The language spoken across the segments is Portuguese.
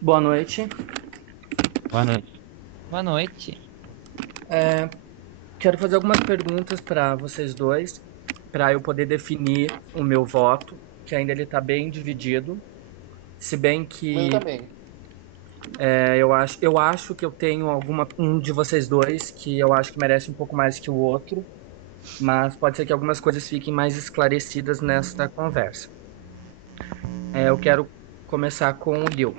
Boa noite. Boa noite. Boa noite. Quero fazer algumas perguntas para vocês dois, para eu poder definir o meu voto, que ainda ele está bem dividido. Se bem O meu que também. eu acho que eu tenho um de vocês dois que eu acho que merece um pouco mais que o outro, mas pode ser que algumas coisas fiquem mais esclarecidas nesta conversa. Eu quero começar com o Liu.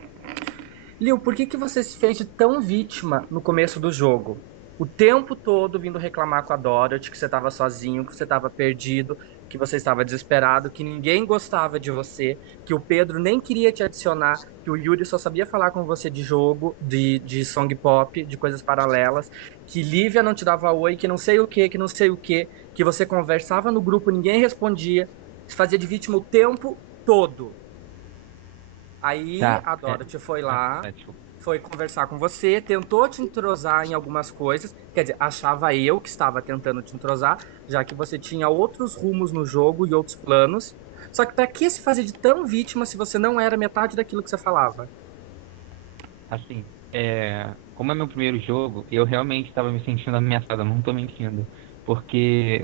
Liu, por que que você se fez de tão vítima no começo do jogo? O tempo todo vindo reclamar com a Dorothy que você estava sozinho, que você estava perdido, que você estava desesperado, que ninguém gostava de você, que o Pedro nem queria te adicionar, que o Yuri só sabia falar com você de jogo, de song pop, de coisas paralelas, que Lívia não te dava oi, que não sei o que, que não sei o que você conversava no grupo, ninguém respondia, se fazia de vítima o tempo todo. Aí Tá, a Dorothy foi tá, lá, desculpa. foi conversar com você, tentou te entrosar em algumas coisas. Quer dizer, achava eu que estava tentando te entrosar, já que você tinha outros rumos no jogo e outros planos. Só que pra que se fazer de tão vítima se você não era metade daquilo que você falava? Assim, como é meu primeiro jogo, eu realmente estava me sentindo ameaçado, não tô mentindo. Porque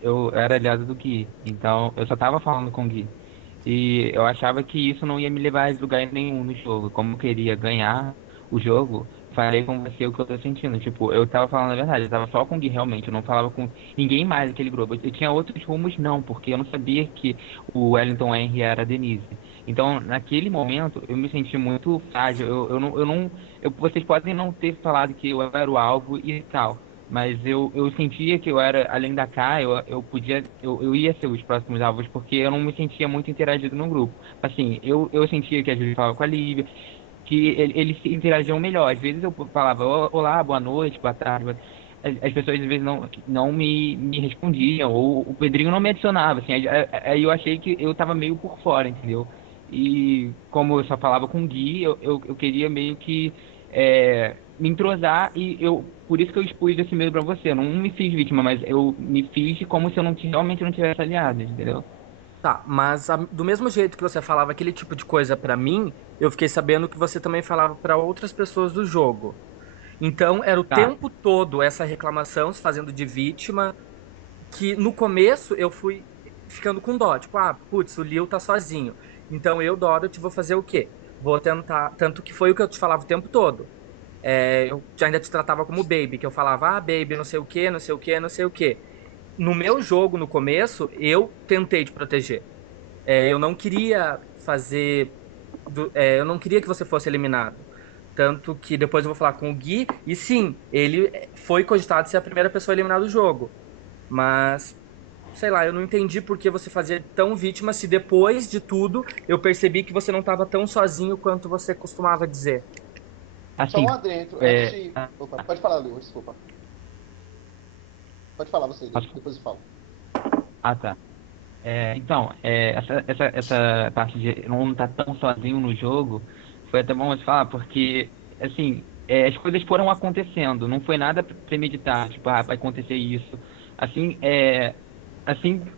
eu era aliado do Gui, então eu só tava falando com o Gui. E eu achava que isso não ia me levar a lugar nenhum no jogo. Como eu queria ganhar o jogo, falei com você o que eu tô sentindo. Tipo, eu tava falando a verdade, eu tava só com o Gui realmente, eu não falava com ninguém mais daquele grupo. Eu tinha outros rumos, não, porque eu não sabia que o Wellington Henry era a Denise. Então, naquele momento, eu me senti muito frágil. Vocês podem não ter falado que eu era o alvo e tal, mas eu sentia que eu era, além da K, eu ia ser os próximos alvos, porque eu não me sentia muito interagido no grupo. Assim, eu sentia que a Júlia falava com a Lívia, que eles se interagiam melhor. Às vezes eu falava, olá, boa noite, boa tarde. As pessoas às vezes não me respondiam, ou o Pedrinho não me adicionava, assim, aí eu achei que eu tava meio por fora, entendeu? E como eu só falava com o Gui, eu queria meio que me entrosar por isso que eu expus esse medo pra você. Eu não me fiz vítima, mas eu me fiz como se eu realmente não tivesse aliado, entendeu? Tá, mas do mesmo jeito que você falava aquele tipo de coisa pra mim, eu fiquei sabendo que você também falava pra outras pessoas do jogo. Então, era o Tá. tempo todo essa reclamação, se fazendo de vítima, que no começo eu fui ficando com dó, tipo, putz, o Leo tá sozinho. Então eu, Dorothy, vou fazer o quê? Vou tentar, tanto que foi o que eu te falava o tempo todo. Eu ainda te tratava como baby, que eu falava, baby, não sei o quê, não sei o quê, não sei o quê. No meu jogo, no começo, eu tentei te proteger. Eu não queria fazer, eu não queria que você fosse eliminado. Tanto que depois eu vou falar com o Gui, e sim, ele foi cogitado ser a primeira pessoa eliminada do jogo. Mas sei lá, eu não entendi por que você fazia tão vítima se depois de tudo eu percebi que você não estava tão sozinho quanto você costumava dizer. Só um Assim, adentro, antes é, de. Opa, pode falar, Lewis, desculpa. Pode falar você, posso- depois eu falo. tá. Então, essa parte de não estar tão sozinho no jogo foi até bom você falar, porque, assim, as coisas foram acontecendo, não foi nada premeditado, tipo, vai acontecer isso. Assim,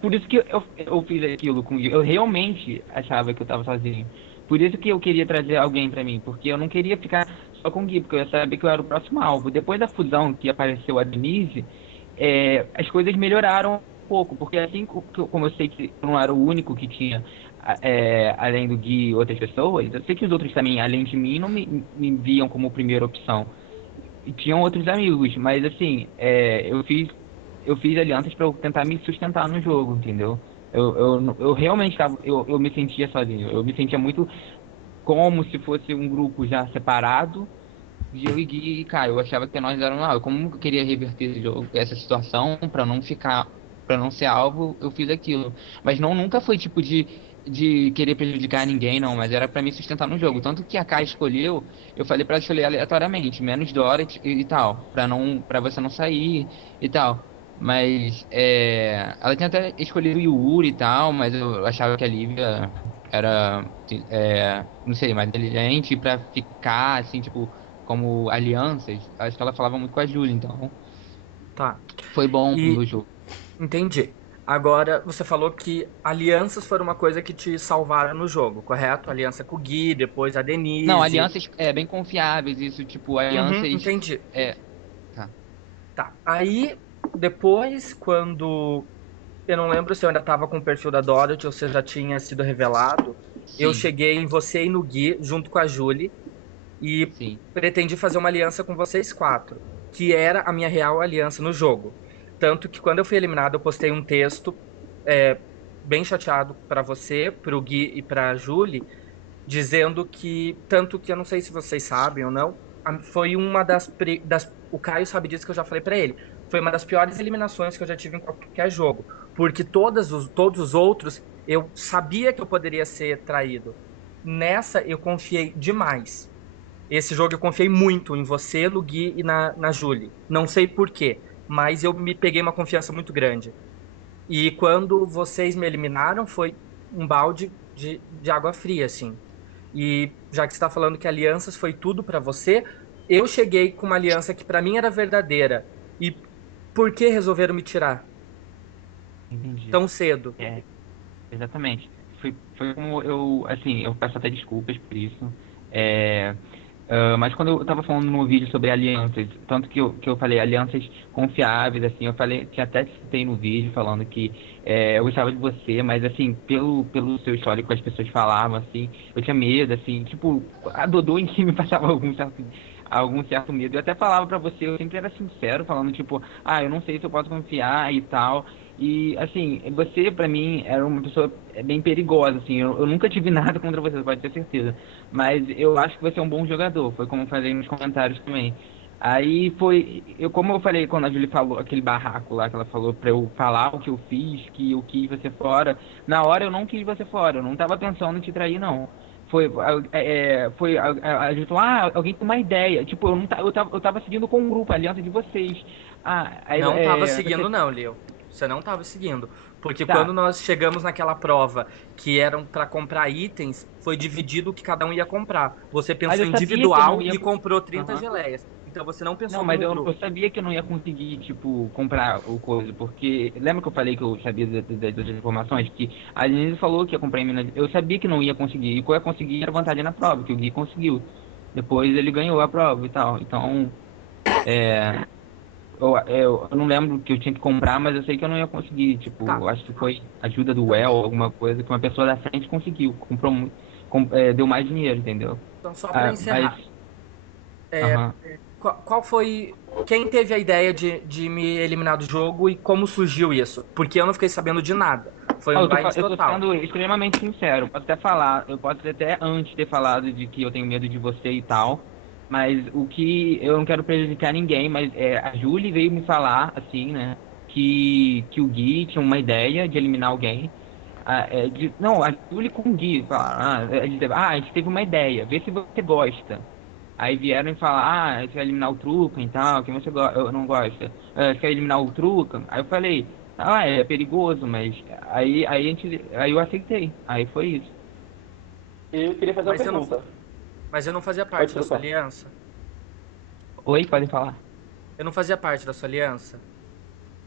por isso que eu fiz aquilo com eu realmente achava que eu estava sozinho. Por isso que eu queria trazer alguém para mim, porque eu não queria ficar só com o Gui, porque eu ia saber que eu era o próximo alvo. Depois da fusão que apareceu a Denise, as coisas melhoraram um pouco, porque assim como eu sei que eu não era o único que tinha, além do Gui, outras pessoas, eu sei que os outros também, além de mim, não me viam como primeira opção. E tinham outros amigos, mas assim, eu fiz alianças para eu tentar me sustentar no jogo, entendeu? Eu realmente tava, eu me sentia sozinho, eu me sentia muito como se fosse um grupo já separado de eu e Gui e Caio. Eu achava que nós éramos mal. Como eu queria reverter essa situação para não ficar, para não ser alvo, eu fiz aquilo. Mas não nunca foi tipo de querer prejudicar ninguém, não. Mas era para me sustentar no jogo. Tanto que a Kai escolheu, eu falei para ela escolher aleatoriamente, menos Dora e tal, para você não sair e tal. Mas ela tinha até escolhido o Yuri e tal, mas eu achava que a Lívia era, não sei, mais inteligente para ficar assim, tipo como alianças, acho que ela falava muito com a Júlia, então Tá. foi bom no E jogo. entendi. Agora, você falou que alianças foram uma coisa que te salvaram no jogo, correto? Aliança com o Gui, depois a Não, Denise. alianças bem confiáveis, isso, tipo, Uhum, alianças. entendi. É, tá. Tá. Aí, depois, quando. Eu não lembro se eu ainda tava com o perfil da Dorothy ou se já tinha sido revelado. Eu Sim, cheguei em você e no Gui, junto com a Julie, e sim. pretendi fazer uma aliança com vocês quatro, que era a minha real aliança no jogo. Tanto que quando eu fui eliminado, eu postei um texto é, bem chateado pra você, pro Gui e pra Julie, dizendo que, tanto que eu não sei se vocês sabem ou não, foi uma o Caio sabe disso que eu já falei pra ele. Foi uma das piores eliminações que eu já tive em qualquer jogo, porque todos os outros eu sabia que eu poderia ser traído. Nessa eu confiei demais. Esse jogo eu confiei muito em você, no Gui e na Julie. Não sei por quê, mas eu me peguei uma confiança muito grande. E quando vocês me eliminaram, foi um balde de água fria, assim. E já que você está falando que alianças foi tudo para você, eu cheguei com uma aliança que para mim era verdadeira. E por que resolveram me tirar Entendi. tão cedo? É, exatamente. Foi como eu, assim, eu peço até desculpas por isso. É, mas quando eu tava falando no vídeo sobre alianças, tanto que eu falei alianças confiáveis, assim, eu falei, que até citei no vídeo falando que eu gostava de você, mas assim, pelo seu histórico, as pessoas falavam, assim, eu tinha medo, assim, tipo, a Dodô em si me passava algum certo medo. Eu até falava pra você, eu sempre era sincero, falando, tipo, eu não sei se eu posso confiar e tal. E, assim, você, pra mim, era uma pessoa bem perigosa, assim. Eu nunca tive nada contra você, pode ter certeza. Mas eu acho que você é um bom jogador. Foi como eu falei nos comentários também. Aí foi, como eu falei quando a Julie falou, aquele barraco lá que ela falou pra eu falar o que eu fiz, que eu quis você fora. Na hora eu não quis você fora, eu não tava pensando em te trair, não. A gente falou, alguém tem uma ideia. Tipo, eu não ta- eu tava seguindo com um grupo, a aliança de vocês. Não estava Você. seguindo, não, Leo. Você não estava seguindo. Porque quando Tá, nós chegamos naquela prova que eram para comprar itens, foi dividido o que cada um ia comprar. Você mas pensou eu sabia que eu não individual ia. e comprou 30 Aham. geleias. Então você não Não, pensou mas como eu grupo. sabia que eu não ia conseguir, tipo, comprar o coisa, porque lembra que eu falei que eu sabia das informações? Que a Denise falou que ia comprar em Minas. Eu sabia que não ia conseguir, e o que eu ia conseguir era vantagem na prova, que o Gui conseguiu. Depois ele ganhou a prova e tal. Então, é, eu não lembro o que eu tinha que comprar, mas eu sei que eu não ia conseguir. Tá. Tipo, acho que foi ajuda do Então, Well, alguma coisa que uma pessoa da frente conseguiu. Comprou muito, deu mais dinheiro, entendeu? então só para Mas, encerrar. É, aham. qual foi. Quem teve a ideia de me eliminar do jogo e como surgiu isso? Porque eu não fiquei sabendo de nada. Foi um blind Eu tô total. sendo extremamente sincero. Posso até falar, eu posso até antes ter falado de que eu tenho medo de você e tal, mas o que eu não quero prejudicar ninguém, mas a Julie veio me falar, assim, né, que o Gui tinha uma ideia de eliminar alguém. Não, a Julie com o Gui falaram, a gente teve uma ideia, vê se você gosta. Aí vieram e falaram, você vai eliminar o Trucan e tal, quem você eu não gosta? Você quer eliminar o Trucan? Aí eu falei, é perigoso, mas aí eu aceitei. Aí foi isso. Eu queria fazer uma Mas eu não, pergunta. mas eu não fazia Pode parte da sua desculpar. aliança. Oi, podem falar. Eu não fazia parte da sua aliança.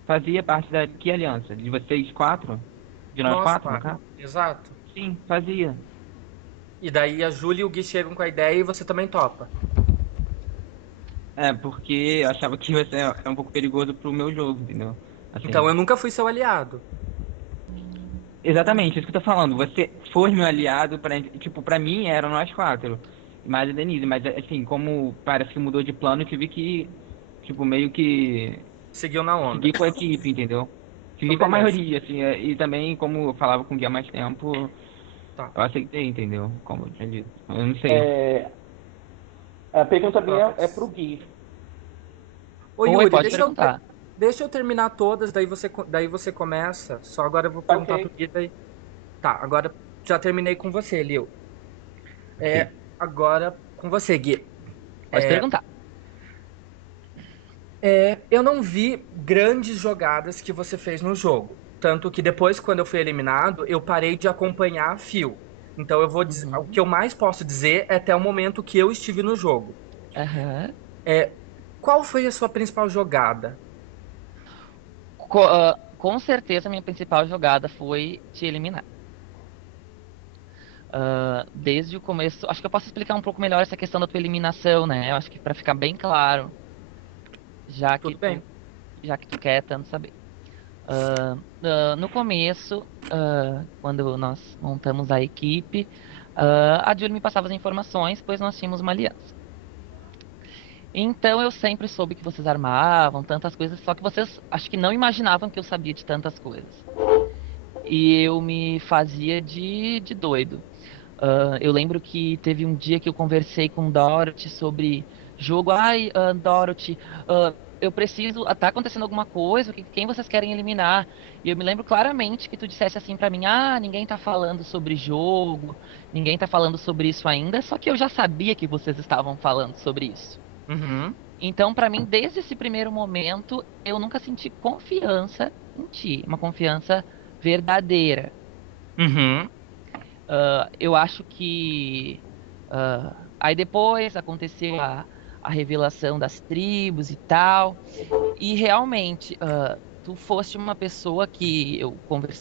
Fazia parte da que aliança? De vocês quatro? De nós Nós quatro, no quatro. caso? Exato. Sim, fazia. E daí a Júlia e o Gui chegam com a ideia e você também topa. Porque eu achava que ia ser um pouco perigoso pro meu jogo, entendeu? Então Assim. eu nunca fui seu aliado. Exatamente, isso que eu tô falando. Você foi meu aliado para, tipo, pra mim eram nós quatro, mais a Denise, mas assim, como parece que mudou de plano, eu tive que, tipo, meio que Seguiu na onda. seguir com a equipe, entendeu? Então Seguir com a beleza. maioria, assim, e também como eu falava com o Gui há mais tempo, Tá. eu aceitei, entendeu? Como eu tinha dito. Eu não sei. É, a pergunta Ó, minha é pro Gui. ô Oi, Yuri, pode perguntar. deixa eu terminar todas, daí você começa. Só agora eu vou Ok. perguntar pro Gui daí. Tá, agora já terminei com você, Lil. Ok, Agora com você, Gui. pode perguntar. Eu não vi grandes jogadas que você fez no jogo. Tanto que depois, quando eu fui eliminado, eu parei de acompanhar a fio. Então eu vou dizer, o que Uhum. eu mais posso dizer é até o momento que eu estive no jogo. Aham. É, qual foi a sua principal jogada? com certeza a minha principal jogada foi te eliminar. Desde o começo, acho que eu posso explicar um pouco melhor essa questão da tua eliminação, né? Eu acho que pra ficar bem claro, já que Tudo bem. tu quer tanto saber. No começo, quando nós montamos a equipe, a Julie me passava as informações, pois nós tínhamos uma aliança. Então eu sempre soube que vocês armavam tantas coisas, só que vocês acho que não imaginavam que eu sabia de tantas coisas. E eu me fazia de doido. Eu lembro que teve um dia que eu conversei com Dorothy sobre jogo. Ai, Dorothy, eu preciso. Tá acontecendo alguma coisa? Quem vocês querem eliminar? E eu me lembro claramente que tu dissesse assim pra mim: Ah, ninguém tá falando sobre jogo, ninguém tá falando sobre isso ainda. Só que eu já sabia que vocês estavam falando sobre isso. Uhum. Então, pra mim, desde esse primeiro momento, eu nunca senti confiança em ti, uma confiança verdadeira. Uhum. Eu acho que aí depois aconteceu a revelação das tribos e tal, e realmente tu foste uma pessoa que eu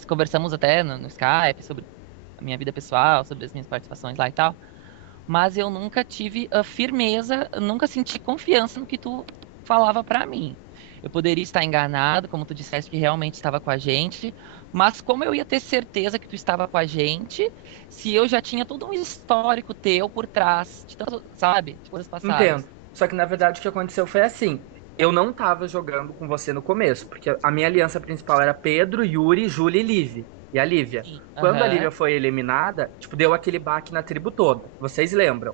conversamos até no Skype sobre a minha vida pessoal, sobre as minhas participações lá e tal, mas eu nunca tive firmeza, nunca senti confiança no que tu falava pra mim. Eu poderia estar enganado, como tu disseste que realmente estava com a gente, mas como eu ia ter certeza que tu estava com a gente, se eu já tinha todo um histórico teu por trás, de tanto, sabe, de coisas Entendo. passadas. Só que na verdade o que aconteceu foi assim. Eu não tava jogando com você no começo, porque a minha aliança principal era Pedro, Yuri, Júlia e Liv. E a Lívia. Sim, Quando a Lívia aham, foi eliminada, tipo, deu aquele baque na tribo toda. Vocês lembram?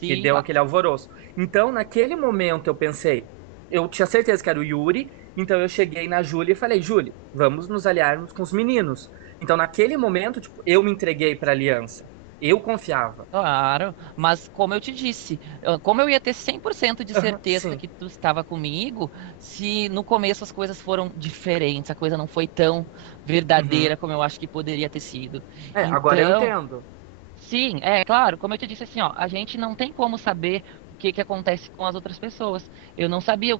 Que sim, deu claro. aquele alvoroço. Então, naquele momento eu pensei, eu tinha certeza que era o Yuri, então eu cheguei na Júlia e falei, Júlia, vamos nos aliarmos com os meninos. Então, naquele momento, tipo, eu me entreguei pra aliança. Eu confiava. Claro, mas como eu te disse, como eu ia ter 100% de Aham, certeza sim. que tu estava comigo, se no começo as coisas foram diferentes, a coisa não foi tão Uhum. verdadeira como eu acho que poderia ter sido. É, agora eu Então, entendo. sim, é claro, como eu te disse assim, ó, a gente não tem como saber o que que acontece com as outras pessoas. Eu não sabia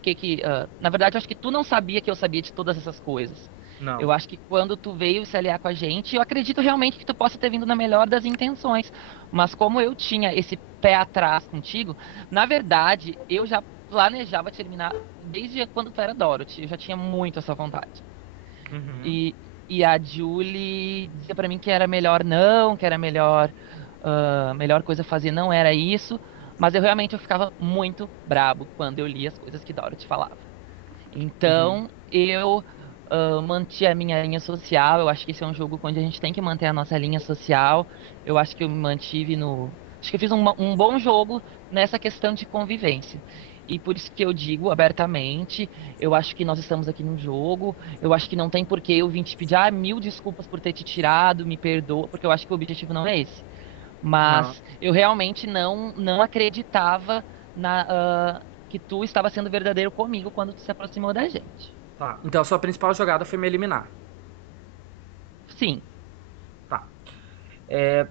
na verdade, eu acho que tu não sabia que eu sabia de todas essas coisas. Não. Eu acho que quando tu veio se aliar com a gente, eu acredito realmente que tu possa ter vindo na melhor das intenções. Mas como eu tinha esse pé atrás contigo, na verdade, eu já planejava terminar desde quando tu era Dorothy. Eu já tinha muito essa vontade. Uhum. E, e a Julie dizia pra mim que era melhor não, que era melhor, melhor coisa a fazer não era isso. Mas eu ficava muito brabo quando eu lia as coisas que Dorothy falava. Uhum. Então, eu manti a minha linha social. Eu acho que esse é um jogo onde a gente tem que manter a nossa linha social. Eu acho que eu me mantive no. Acho que eu fiz um bom jogo nessa questão de convivência. E por isso que eu digo abertamente, eu acho que nós estamos aqui no jogo. Eu acho que não tem por que eu vir te pedir mil desculpas por ter te tirado, me perdoa, porque eu acho que o objetivo não é esse. Não. Mas eu realmente não acreditava que tu estava sendo verdadeiro comigo quando tu se aproximou da gente. Tá. Então a sua principal jogada foi me eliminar. Sim. Tá. É,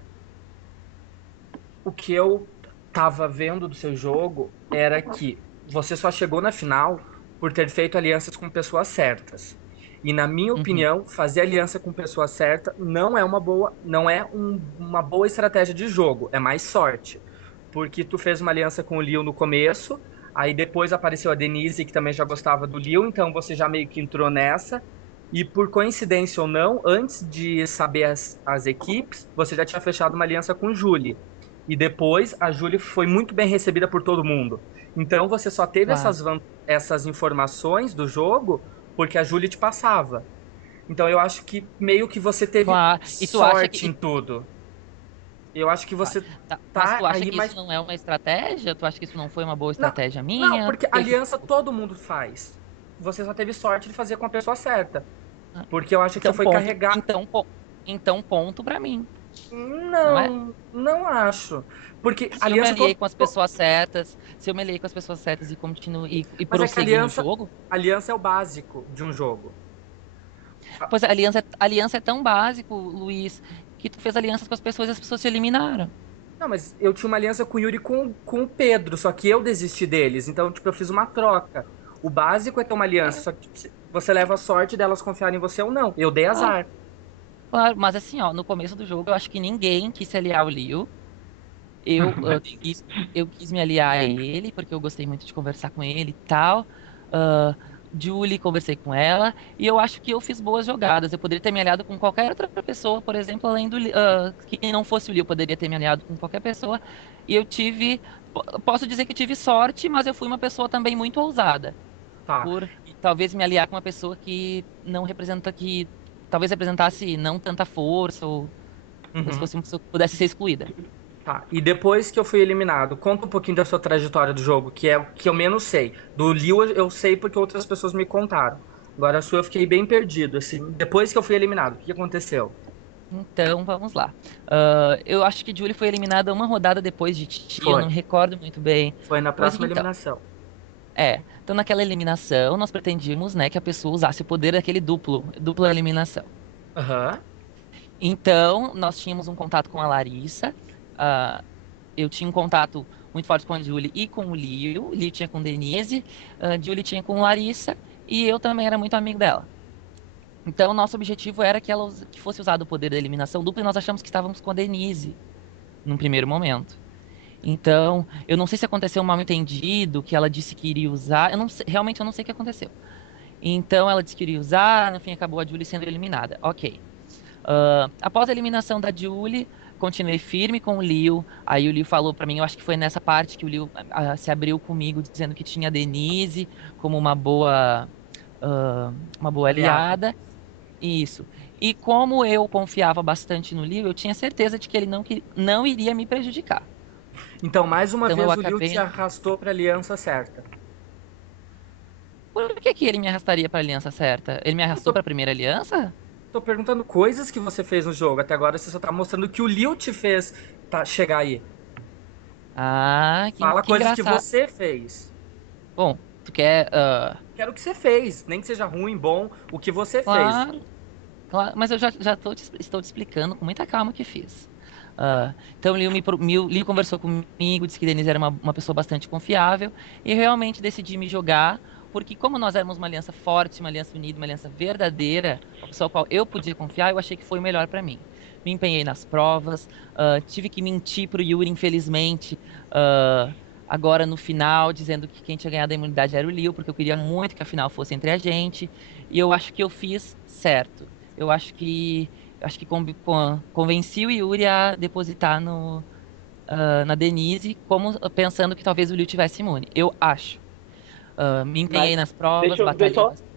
o que eu tava vendo do seu jogo era que você só chegou na final por ter feito alianças com pessoas certas. E na minha Uhum. opinião, fazer aliança com pessoa certa não é uma boa, não é uma boa estratégia de jogo, é mais sorte. Porque tu fez uma aliança com o Leo no começo, aí depois apareceu a Denise, que também já gostava do Leo, então você já meio que entrou nessa. E por coincidência ou não, antes de saber as equipes, você já tinha fechado uma aliança com o Julie. E depois a Julie foi muito bem recebida por todo mundo. Então você só teve Claro. essas informações do jogo porque a Julie te passava. Então eu acho que meio que você teve Claro. E tu acha que. sorte em tudo. Eu acho que Tá, você tá. Mas tá tu acha aí que isso mais. não é uma estratégia? Tu acha que isso não foi uma boa Não, estratégia não, minha? porque Por que que aliança tu. todo mundo faz. Você só teve sorte de fazer com a pessoa certa. Ah, Porque eu acho que você Então, foi ponto. carregar. Então, ponto pra mim, não é? Não, não acho. Porque Se eu me aliança aliei todo. com as pessoas certas, se eu me aliei com as pessoas certas e continuo e Mas é que prossegui no jogo, aliança é o básico de um jogo. pois a aliança é tão básico, Luiz, que tu fez alianças com as pessoas e as pessoas se eliminaram. Não, mas eu tinha uma aliança com o Yuri e com o Pedro, só que eu desisti deles. Então, tipo, eu fiz uma troca. O básico é ter uma aliança, só que você leva a sorte delas confiarem em você ou não. Eu dei Ah, azar. claro, mas assim, ó, no começo do jogo eu acho que ninguém quis se aliar ao Liu. Eu, ah, quis, eu quis me aliar a ele, porque eu gostei muito de conversar com ele e tal. Ah, Julie, conversei com ela, e eu acho que eu fiz boas jogadas. Eu poderia ter me aliado com qualquer outra pessoa, por exemplo, além que não fosse o Liu, eu poderia ter me aliado com qualquer pessoa. E eu tive, posso dizer que tive sorte, mas eu fui uma pessoa também muito ousada, Tá. por talvez me aliar com uma pessoa que não representa, que talvez representasse não tanta força, ou talvez Uhum. fosse uma pessoa que pudesse ser excluída. Tá. E depois que eu fui eliminado, conta um pouquinho da sua trajetória do jogo, que é o que eu menos sei. Do Liu eu sei porque outras pessoas me contaram. Agora a sua eu fiquei bem perdido, assim. Depois que eu fui eliminado, o que aconteceu? Então, vamos lá. Eu acho que Julie foi eliminada uma rodada depois de Titi, eu Foi. não me recordo muito bem. Foi na Mas próxima então, eliminação. então naquela eliminação nós pretendíamos, né, que a pessoa usasse o poder daquele dupla eliminação. Aham. Então, nós tínhamos um contato com a Larissa, ah, eu tinha um contato muito forte com a Julie e com o Liu tinha com Denise, a Julie tinha com Larissa, e eu também era muito amigo dela. Então, nosso objetivo era que que fosse usado o poder da eliminação dupla, e nós achamos que estávamos com a Denise, num primeiro momento. Então, eu não sei se aconteceu um mal-entendido, que ela disse que iria usar. Eu não sei, realmente eu não sei o que aconteceu. Então, ela disse que iria usar, no fim acabou a Julie sendo eliminada. Ok. Após a eliminação da Julie, continuei firme com o Liu. Aí o Liu falou pra mim, eu acho que foi nessa parte que o Liu se abriu comigo, dizendo que tinha a Denise como ah, uma boa Aliado. aliada. Isso. E como eu confiava bastante no Liu, eu tinha certeza de que ele não iria me prejudicar. Então, mais uma Então eu vez, o Liu te acabei. arrastou para a aliança certa. Por que que ele me arrastaria para a aliança certa? Ele me Eu arrastou tô, para a primeira aliança? tô perguntando coisas que você fez no jogo. Até agora você só tá mostrando que o Liu te fez chegar aí. Ah, Fala que coisas que engraçado. você fez. Bom, tu quer. Quero o que você fez. Nem que seja ruim, bom, o que você fez. Claro, claro, mas eu já estou te explicando com muita calma o que fiz. Então, Liu conversou comigo, disse que Denise era uma pessoa bastante confiável, e eu realmente decidi me jogar, porque como nós éramos uma aliança forte, uma aliança unida, uma aliança verdadeira, uma pessoa a qual eu podia confiar, eu achei que foi o melhor para mim. Me empenhei nas provas, tive que mentir pro Yuri, infelizmente, ah, agora no final, dizendo que quem tinha ganhado a imunidade era o Liu, porque eu queria muito que a final fosse entre a gente, e eu acho que eu fiz certo. Eu acho que convenci o Yuri a depositar na Denise, como pensando que talvez o Liu tivesse imune. Eu acho. Me Mas empenhei nas provas, deixa eu ver batalhei só. bastante.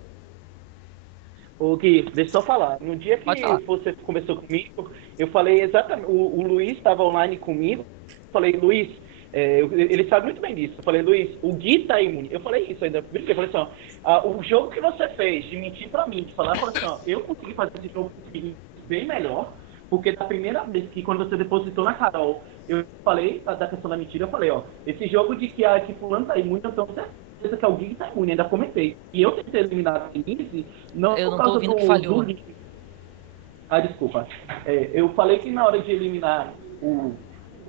O Gui, deixa eu só falar. No dia Pode que falar. você conversou comigo, eu falei exatamente. O Luiz estava online comigo. Eu falei, Luiz, ele sabe muito bem disso. Eu falei, Luiz, o Gui tá imune. Eu falei isso ainda. Eu falei assim, ó, o jogo que você fez de mentir pra mim, de falar, eu falei assim, ó, eu consegui fazer esse jogo bem melhor. Porque da primeira vez que quando você depositou na Carol, eu falei da questão da mentira, eu falei, ó, esse jogo de que fulano tá imune, eu tenho certeza que alguém tá imune, ainda comentei. E eu tentei eliminar a Denise, não Eu por não tô causa ouvindo que do falhou. link. Ah, desculpa. Eu falei que na hora de eliminar o.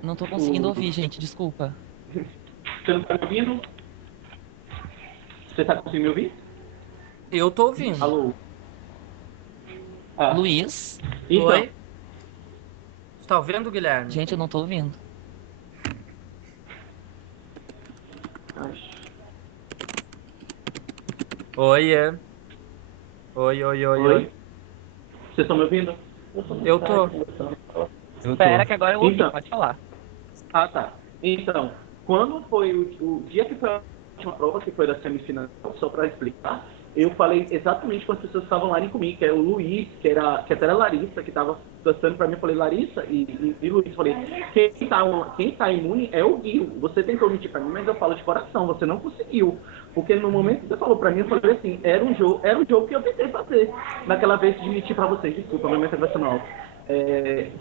Não tô conseguindo o ouvir, gente. Desculpa. você não tá me ouvindo? Você tá conseguindo me ouvir? Eu tô ouvindo. Alô? Ah, Luiz? então. Oi? Você tá ouvindo, Guilherme? Gente, eu não tô ouvindo. Oi, é. Oi, oi, oi, oi. Oi? Vocês estão me ouvindo? Eu tô no Eu tô. Skype conversando. Eu tô. Espera que agora eu ouvi. Então, Pode falar. ah, tá. Então, quando foi o dia que foi a última prova, que foi da semifinal, só para explicar, eu falei exatamente com as pessoas que estavam lá comigo, que era o Luiz, que até era a Larissa, que estava dançando para mim. Eu falei, Larissa e Luiz, falei, quem tá imune é o Gui. Você tentou mentir para mim, mas eu falo de coração, você não conseguiu. Porque no momento que você falou para mim, eu falei assim, era um jogo que eu tentei fazer. Naquela vez de mentir para vocês, desculpa, meu mente vai alto.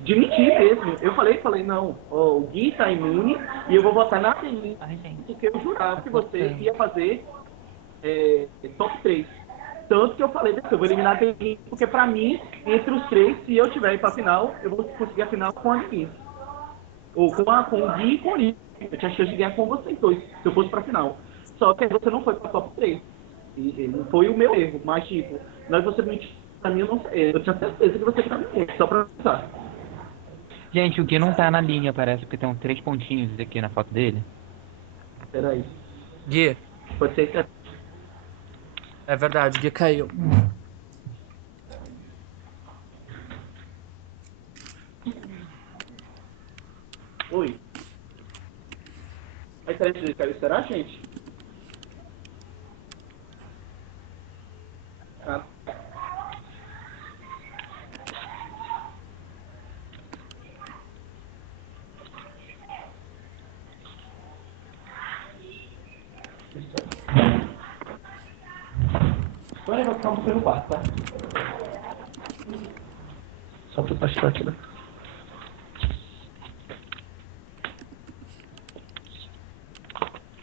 De mentir mesmo. Eu falei, não, o Gui tá imune e eu vou votar na Denise, Ai, gente. porque eu jurava Tá que você cortando. ia fazer top 3. Tanto que eu falei, eu vou eliminar a Denise, porque pra mim, entre os três, se eu tiver ir pra final, eu vou conseguir a final com a Denise. Ou com o Gui e com o Gui. Eu tinha chance de ganhar com vocês dois, se eu fosse pra final. Só que você não foi pra top 3. E não foi o meu erro, mas tipo, nós você mentiu pra mim, eu não sei. Eu tinha certeza que você tá mentindo, só pra avisar. Gente, o Gui não tá na linha, parece, porque tem uns 3 pontinhos aqui na foto dele. Peraí. Gui, Pode ser que. é verdade, o Gui caiu. Oi. A internet dele caiu, será, gente? Ah, agora vai ficar um pouquinho no quarto, tá? Só pro pastor aqui, né?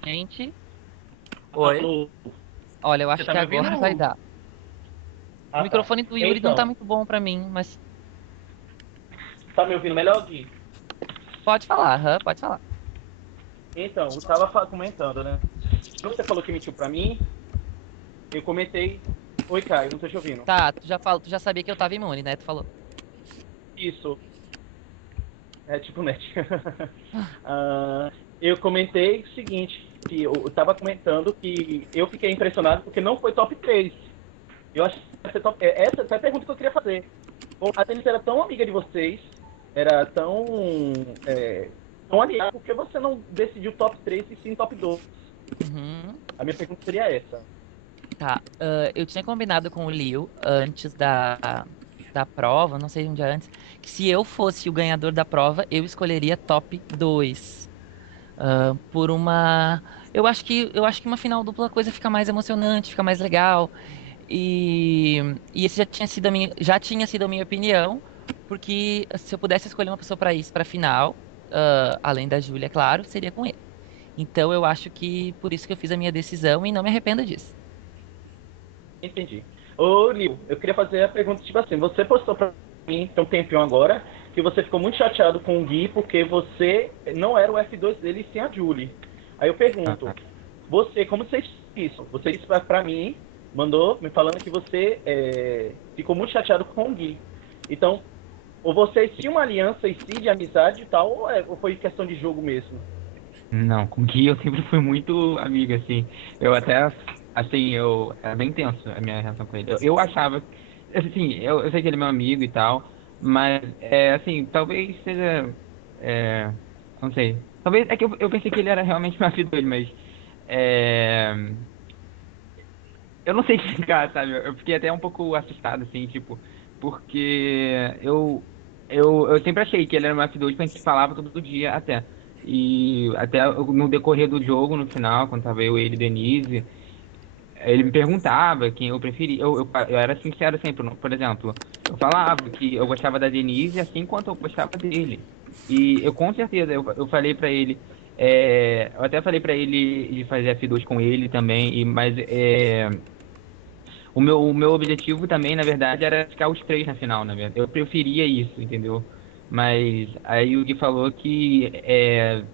Gente, Oi? Alô? olha, eu Você acho tá que me agora ouvindo? vai dar. O Ah, tá. microfone do Yuri não tá Então, muito bom pra mim, mas tá me ouvindo melhor, Gui? pode falar, aham, pode falar. Então, eu tava comentando, né? Quando você falou que mentiu pra mim, eu comentei. Oi, Caio, não tô te ouvindo. Tá, tu já sabia que eu tava imune, né? Tu falou. Isso. É tipo net. Ah, eu comentei o seguinte, que eu tava comentando que eu fiquei impressionado porque não foi top 3. Eu acho que essa é a pergunta que eu queria fazer. A Denise era tão amiga de vocês, era tão aliada, por que você não decidiu top 3 e sim top 2? Uhum. A minha pergunta seria essa. Tá, eu tinha combinado com o Liu antes da prova, não sei um dia antes, que se eu fosse o ganhador da prova, eu escolheria top 2. Por uma. Eu acho que uma final dupla a coisa fica mais emocionante, fica mais legal. E esse já tinha sido a minha opinião, porque se eu pudesse escolher uma pessoa para isso, para final, além da Júlia, é claro, seria com ele. Então eu acho que por isso que eu fiz a minha decisão e não me arrependo disso. Entendi. Ô, Liu, eu queria fazer a pergunta, tipo assim, você postou pra mim, tem um tempinho agora, que você ficou muito chateado com o Gui porque você não era o F2 dele e sim a Julie. Aí eu pergunto, você, como você disse isso? Você disse pra mim, mandou me falando que você ficou muito chateado com o Gui. Então, ou vocês tinham uma aliança em si de amizade e tal, ou foi questão de jogo mesmo? Não, com o Gui eu sempre fui muito amigo, assim. Eu até, assim, era bem tenso a minha relação com ele. Eu achava, assim, eu sei que ele é meu amigo e tal, mas, assim, talvez seja, é, não sei. Talvez, é que eu pensei que ele era realmente meu filho dele, mas, é, eu não sei explicar, sabe? Eu fiquei até um pouco assustado, assim, tipo, porque eu sempre achei que ele era meu F2, porque a gente falava todo dia até. E até no decorrer do jogo, no final, quando tava eu, ele e Denise, ele me perguntava quem eu preferia. Eu era sincero sempre, por exemplo, eu falava que eu gostava da Denise assim quanto eu gostava dele. E eu com certeza, eu falei pra ele, eu até falei pra ele de fazer F2 com ele também, mas o meu objetivo também, na verdade, era ficar os 3 na final, na verdade. Eu preferia isso, entendeu? Mas aí o Gui falou que.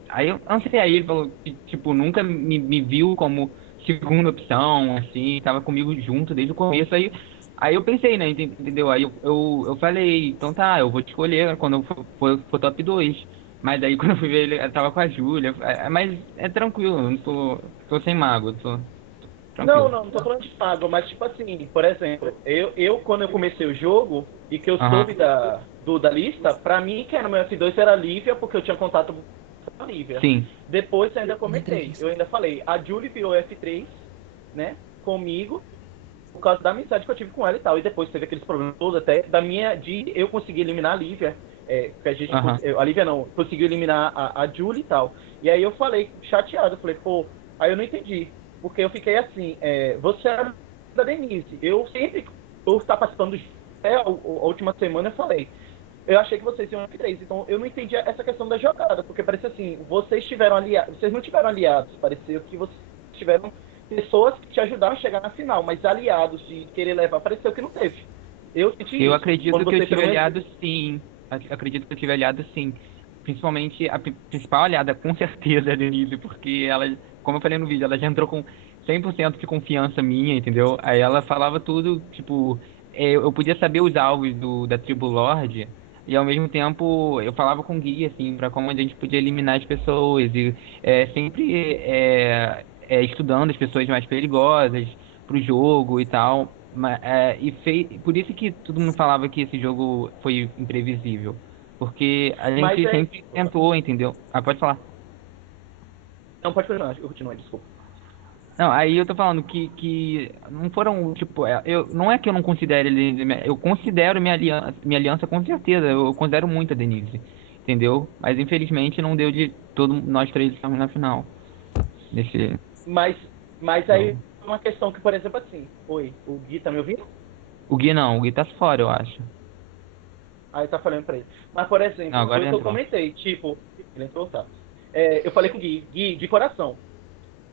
Aí eu não sei, aí ele falou que, tipo, nunca me viu como segunda opção, assim, tava comigo junto desde o começo. Aí eu pensei, né, entendeu? Aí eu falei, então tá, eu vou te escolher quando eu for top 2. Mas aí quando eu fui ver ele, eu tava com a Júlia. Mas é tranquilo, eu não tô sem mágoa, tô Não, tranquilo. não, não tô falando de pago, mas tipo assim, por exemplo, eu quando eu comecei o jogo e que eu Aham. soube da lista, pra mim que era meu F2 era a Lívia, porque eu tinha contato com a Lívia. Sim. Depois eu ainda Na comentei, eu entrevista. ainda falei, a Julie virou F3, né, comigo, por causa da amizade que eu tive com ela e tal. E depois teve aqueles problemas todos, até de eu conseguir eliminar a Lívia, que a gente, Aham. a Lívia não, conseguiu eliminar a Julie e tal. E aí eu falei, chateado, eu falei, pô, aí eu não entendi. Porque eu fiquei assim, você era da Denise. Eu sempre, por estar participando do até a última semana, eu falei, eu achei que vocês iam F3, então eu não entendi essa questão da jogada, porque parecia assim, vocês não tiveram aliados, pareceu que vocês tiveram pessoas que te ajudaram a chegar na final, mas aliados de querer levar, pareceu que não teve. Eu senti Eu isso. acredito Quando que eu você tive pelo menos. aliado sim. Acredito que eu tive aliado sim. Principalmente a principal aliada, com certeza, é a Denise, porque ela, como eu falei no vídeo, ela já entrou com 100% de confiança minha, entendeu? Aí ela falava tudo, tipo, eu podia saber os alvos da tribo Lorde, e ao mesmo tempo eu falava com o Gui, assim, pra como a gente podia eliminar as pessoas, e sempre estudando as pessoas mais perigosas pro jogo e tal. Por isso que todo mundo falava que esse jogo foi imprevisível. Porque a Mas gente é. sempre tentou, entendeu? Ah, pode falar. Não, pode continuar, eu continuo, desculpa. Não, aí eu tô falando que não foram, tipo, não é que eu não considere ele, eu considero minha aliança com certeza, eu considero muito a Denise, entendeu? Mas infelizmente não deu de nós três estarmos na final desse Mas, mas aí jogo. uma questão que, por exemplo, assim. Oi, o Gui tá me ouvindo? O Gui não, o Gui tá fora, eu acho. Aí tá falando pra ele. Mas, por Não, exemplo, agora foi o ele que eu entrou. comentei, tipo, ele entrou, tá? Eu falei com o Gui, de coração.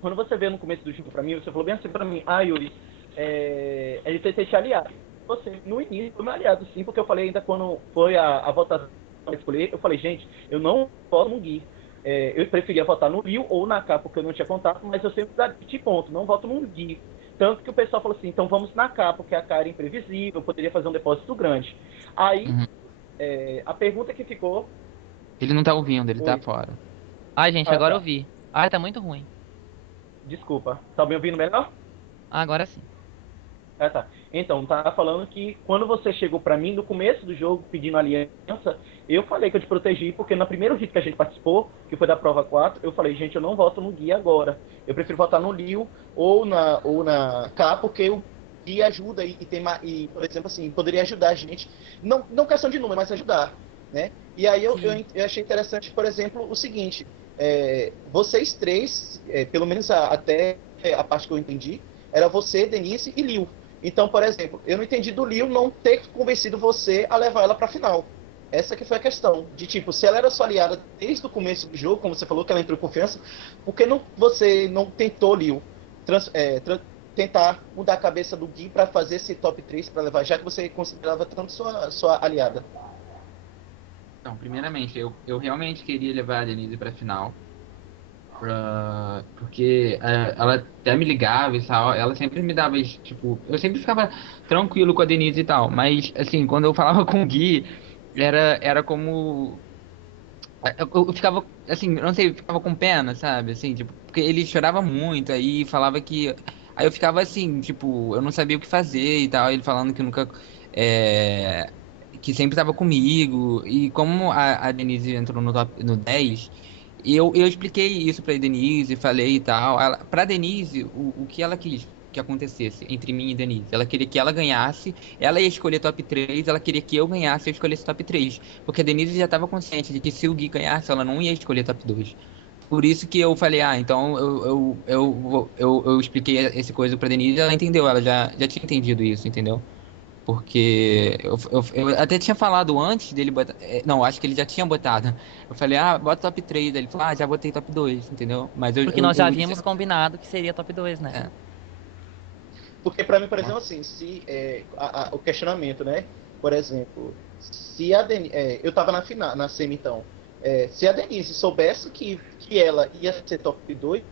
Quando você veio no começo do jogo pra mim, você falou bem assim pra mim, Yuri, ele tentei te aliar. Você, no início, foi meu aliado, sim, porque eu falei ainda quando foi a votação pra escolher, eu falei, gente, eu não voto no Gui. Eu preferia votar no Rio ou na K, porque eu não tinha contato, mas eu sempre te ponto, não voto no Gui. Tanto que o pessoal falou assim, então vamos na K, porque a K era imprevisível, eu poderia fazer um depósito grande. Aí, Uhum. a pergunta que ficou Ele não tá ouvindo, ele tá foi, fora. Ai, gente, ah, agora eu tá, vi. Ai, tá muito ruim. desculpa, tá me ouvindo melhor? Ah, agora sim. Ah, tá. Então, tava falando que quando você chegou pra mim no começo do jogo pedindo aliança, eu falei que eu te protegi, porque no primeiro hit que a gente participou, que foi da prova 4, eu falei, gente, eu não voto no Gui agora. Eu prefiro votar no Liu ou na K, porque o Gui ajuda e, por exemplo, assim, poderia ajudar a gente. Não questão de número, mas ajudar, né? E aí Sim. eu achei interessante, por exemplo, o seguinte, vocês três, pelo menos até a parte que eu entendi, era você, Denise e Liu. Então, por exemplo, eu não entendi do Liu não ter convencido você a levar ela para a final. Essa que foi a questão. De tipo, se ela era sua aliada desde o começo do jogo, como você falou, que ela entrou em confiança, por que você não tentou, Liu, tentar mudar a cabeça do Gui para fazer esse top 3 para levar, já que você considerava tanto sua aliada? Então, primeiramente, eu realmente queria levar a Denise pra final. Porque ela até me ligava e tal, ela sempre me dava, tipo, eu sempre ficava tranquilo com a Denise e tal, mas, assim, quando eu falava com o Gui, era como, eu ficava, assim, eu não sei, eu ficava com pena, sabe, assim, tipo, porque ele chorava muito, aí falava aí eu ficava assim, tipo, eu não sabia o que fazer e tal, ele falando que nunca, é, que sempre estava comigo, e como a Denise entrou no 10, eu expliquei isso pra Denise, falei e tal. Pra Denise, o que ela quis que acontecesse entre mim e Denise? Ela queria que ela ganhasse, ela ia escolher top 3, ela queria que eu ganhasse e eu escolhesse top 3. Porque a Denise já estava consciente de que se o Gui ganhasse, ela não ia escolher top 2. Por isso que eu falei, então eu expliquei esse coisa pra Denise e ela entendeu, ela já tinha entendido isso, entendeu? Porque eu até tinha falado antes dele botar. Não, acho que ele já tinha botado. Eu falei, bota top 3. Ele falou, já botei top 2, entendeu? Mas Porque nós já havíamos combinado que seria top 2, né? É. Porque para mim, por exemplo, assim, se o questionamento, né? Por exemplo, se a Denise, eu estava na final, na semi, então, se a Denise soubesse que ela ia ser top 2,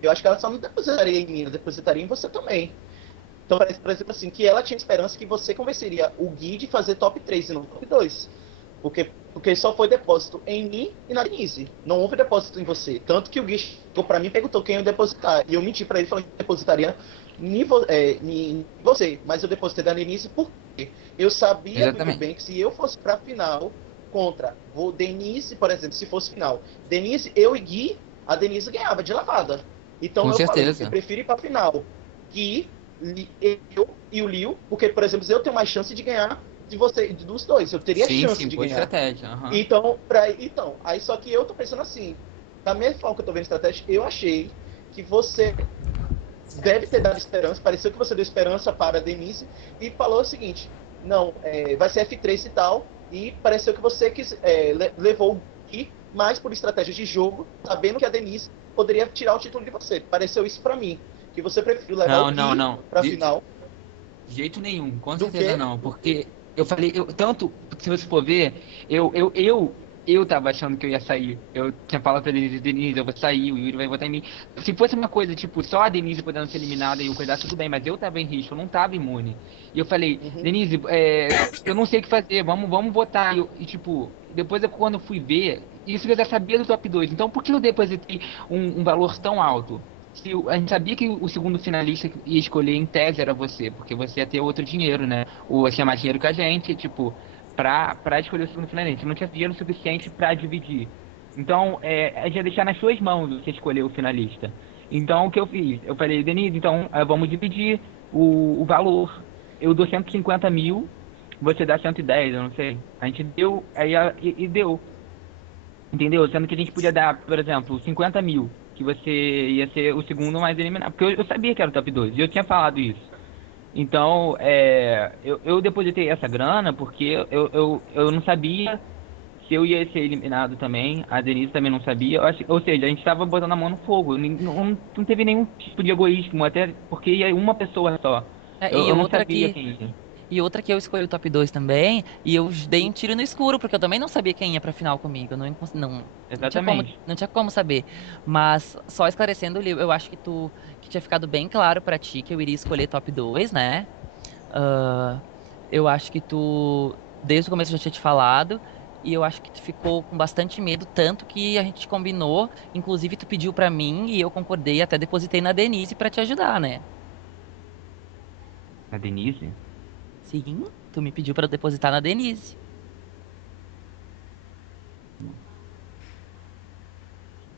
eu acho que ela só não depositaria em mim, ela depositaria em você também. Então, por exemplo, assim, que ela tinha esperança que você convenceria o Gui de fazer top 3 e não top 2. Porque só foi depósito em mim e na Denise. Não houve depósito em você. Tanto que o Gui chegou pra mim e perguntou quem eu depositar. E eu menti pra ele, falando que depositaria em você. Mas eu depositei da Denise porque eu sabia muito Exatamente. bem que se eu fosse pra final contra o Denise, por exemplo, se fosse final, Denise, eu e Gui, a Denise ganhava de lavada. Então Com eu falei, eu certeza. prefiro ir pra final. Gui, eu e o Liu, porque, por exemplo, eu tenho mais chance de ganhar de você, dos dois. Eu teria Sim, chance sim, de boa ganhar. estratégia. Aham. Então, aí só que eu tô pensando assim, da mesma forma que eu tô vendo estratégia, eu achei que você deve ter dado esperança, pareceu que você deu esperança para a Denise e falou o seguinte, não, vai ser F3 e tal, e pareceu que você levou o Gui mais por estratégia de jogo, sabendo que a Denise poderia tirar o título de você. Pareceu isso para mim, que você preferiu levar o Não, não, Gui não. para a final De jeito nenhum, com do certeza que não. Porque eu falei, tanto, se você for ver, eu eu tava achando que eu ia sair. Eu tinha falado pra Denise, eu vou sair, o Yuri vai votar em mim. Se fosse uma coisa, tipo, só a Denise podendo ser eliminada e o cuidar, tudo bem, mas eu tava em risco, eu não tava imune. E eu falei, Uhum. Denise, eu não sei o que fazer, vamos votar. Tipo, depois quando eu fui ver, isso eu já sabia do top 2. Então por que eu depositei um valor tão alto? Se a gente sabia que o segundo finalista que ia escolher em tese era você, porque você ia ter outro dinheiro, né? Ou tinha mais dinheiro que a gente, tipo, pra escolher o segundo finalista. Não tinha dinheiro suficiente pra dividir. Então, a gente ia deixar nas suas mãos você escolher o finalista. Então, o que eu fiz? Eu falei, Denise, então, vamos dividir o valor. Eu dou 150 mil, você dá 110, eu não sei. A gente deu, e deu. Entendeu? Sendo que a gente podia dar, por exemplo, 50 mil, que você ia ser o segundo mais eliminado. Porque eu sabia que era o top 2, e eu tinha falado isso. Então, eu depositei essa grana porque eu não sabia se eu ia ser eliminado também. A Denise também não sabia. Ou seja, a gente estava botando a mão no fogo. Não teve nenhum tipo de egoísmo, até porque ia uma pessoa só. E Eu não outra sabia que. quem ia. E outra que eu escolhi o top 2 também, e eu dei um tiro no escuro, porque eu também não sabia quem ia pra final comigo. Eu Exatamente. não tinha como saber. Mas, só esclarecendo, Liu, eu acho que tinha ficado bem claro pra ti que eu iria escolher top 2, né? Ah, eu acho que desde o começo eu já tinha te falado, e eu acho que tu ficou com bastante medo, tanto que a gente combinou, inclusive tu pediu pra mim, e eu concordei, até depositei na Denise pra te ajudar, né? A Denise? Sim, tu me pediu pra depositar na Denise.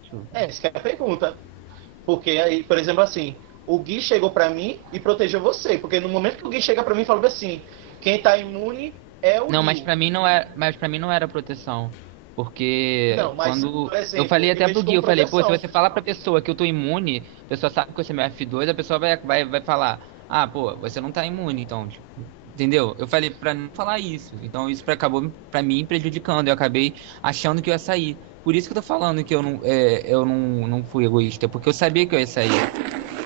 Deixa eu ver. Essa que é a pergunta. Porque aí, por exemplo, assim, o Gui chegou pra mim e protegeu você. Porque no momento que o Gui chega pra mim e fala assim, quem tá imune é o Não, mas Liu. pra mim não era, mas para mim não era proteção. Porque Não, mas, quando por eu falei exemplo, eu até vejo pro Gui, como eu falei, pô, se proteção. você falar pra pessoa que eu tô imune, a pessoa sabe que você é meu F2, a pessoa vai falar, ah, pô, você não tá imune, então, tipo, entendeu? Eu falei pra não falar isso. Então isso acabou pra mim prejudicando. Eu acabei achando que eu ia sair. Por isso que eu tô falando que eu não fui egoísta, porque eu sabia que eu ia sair.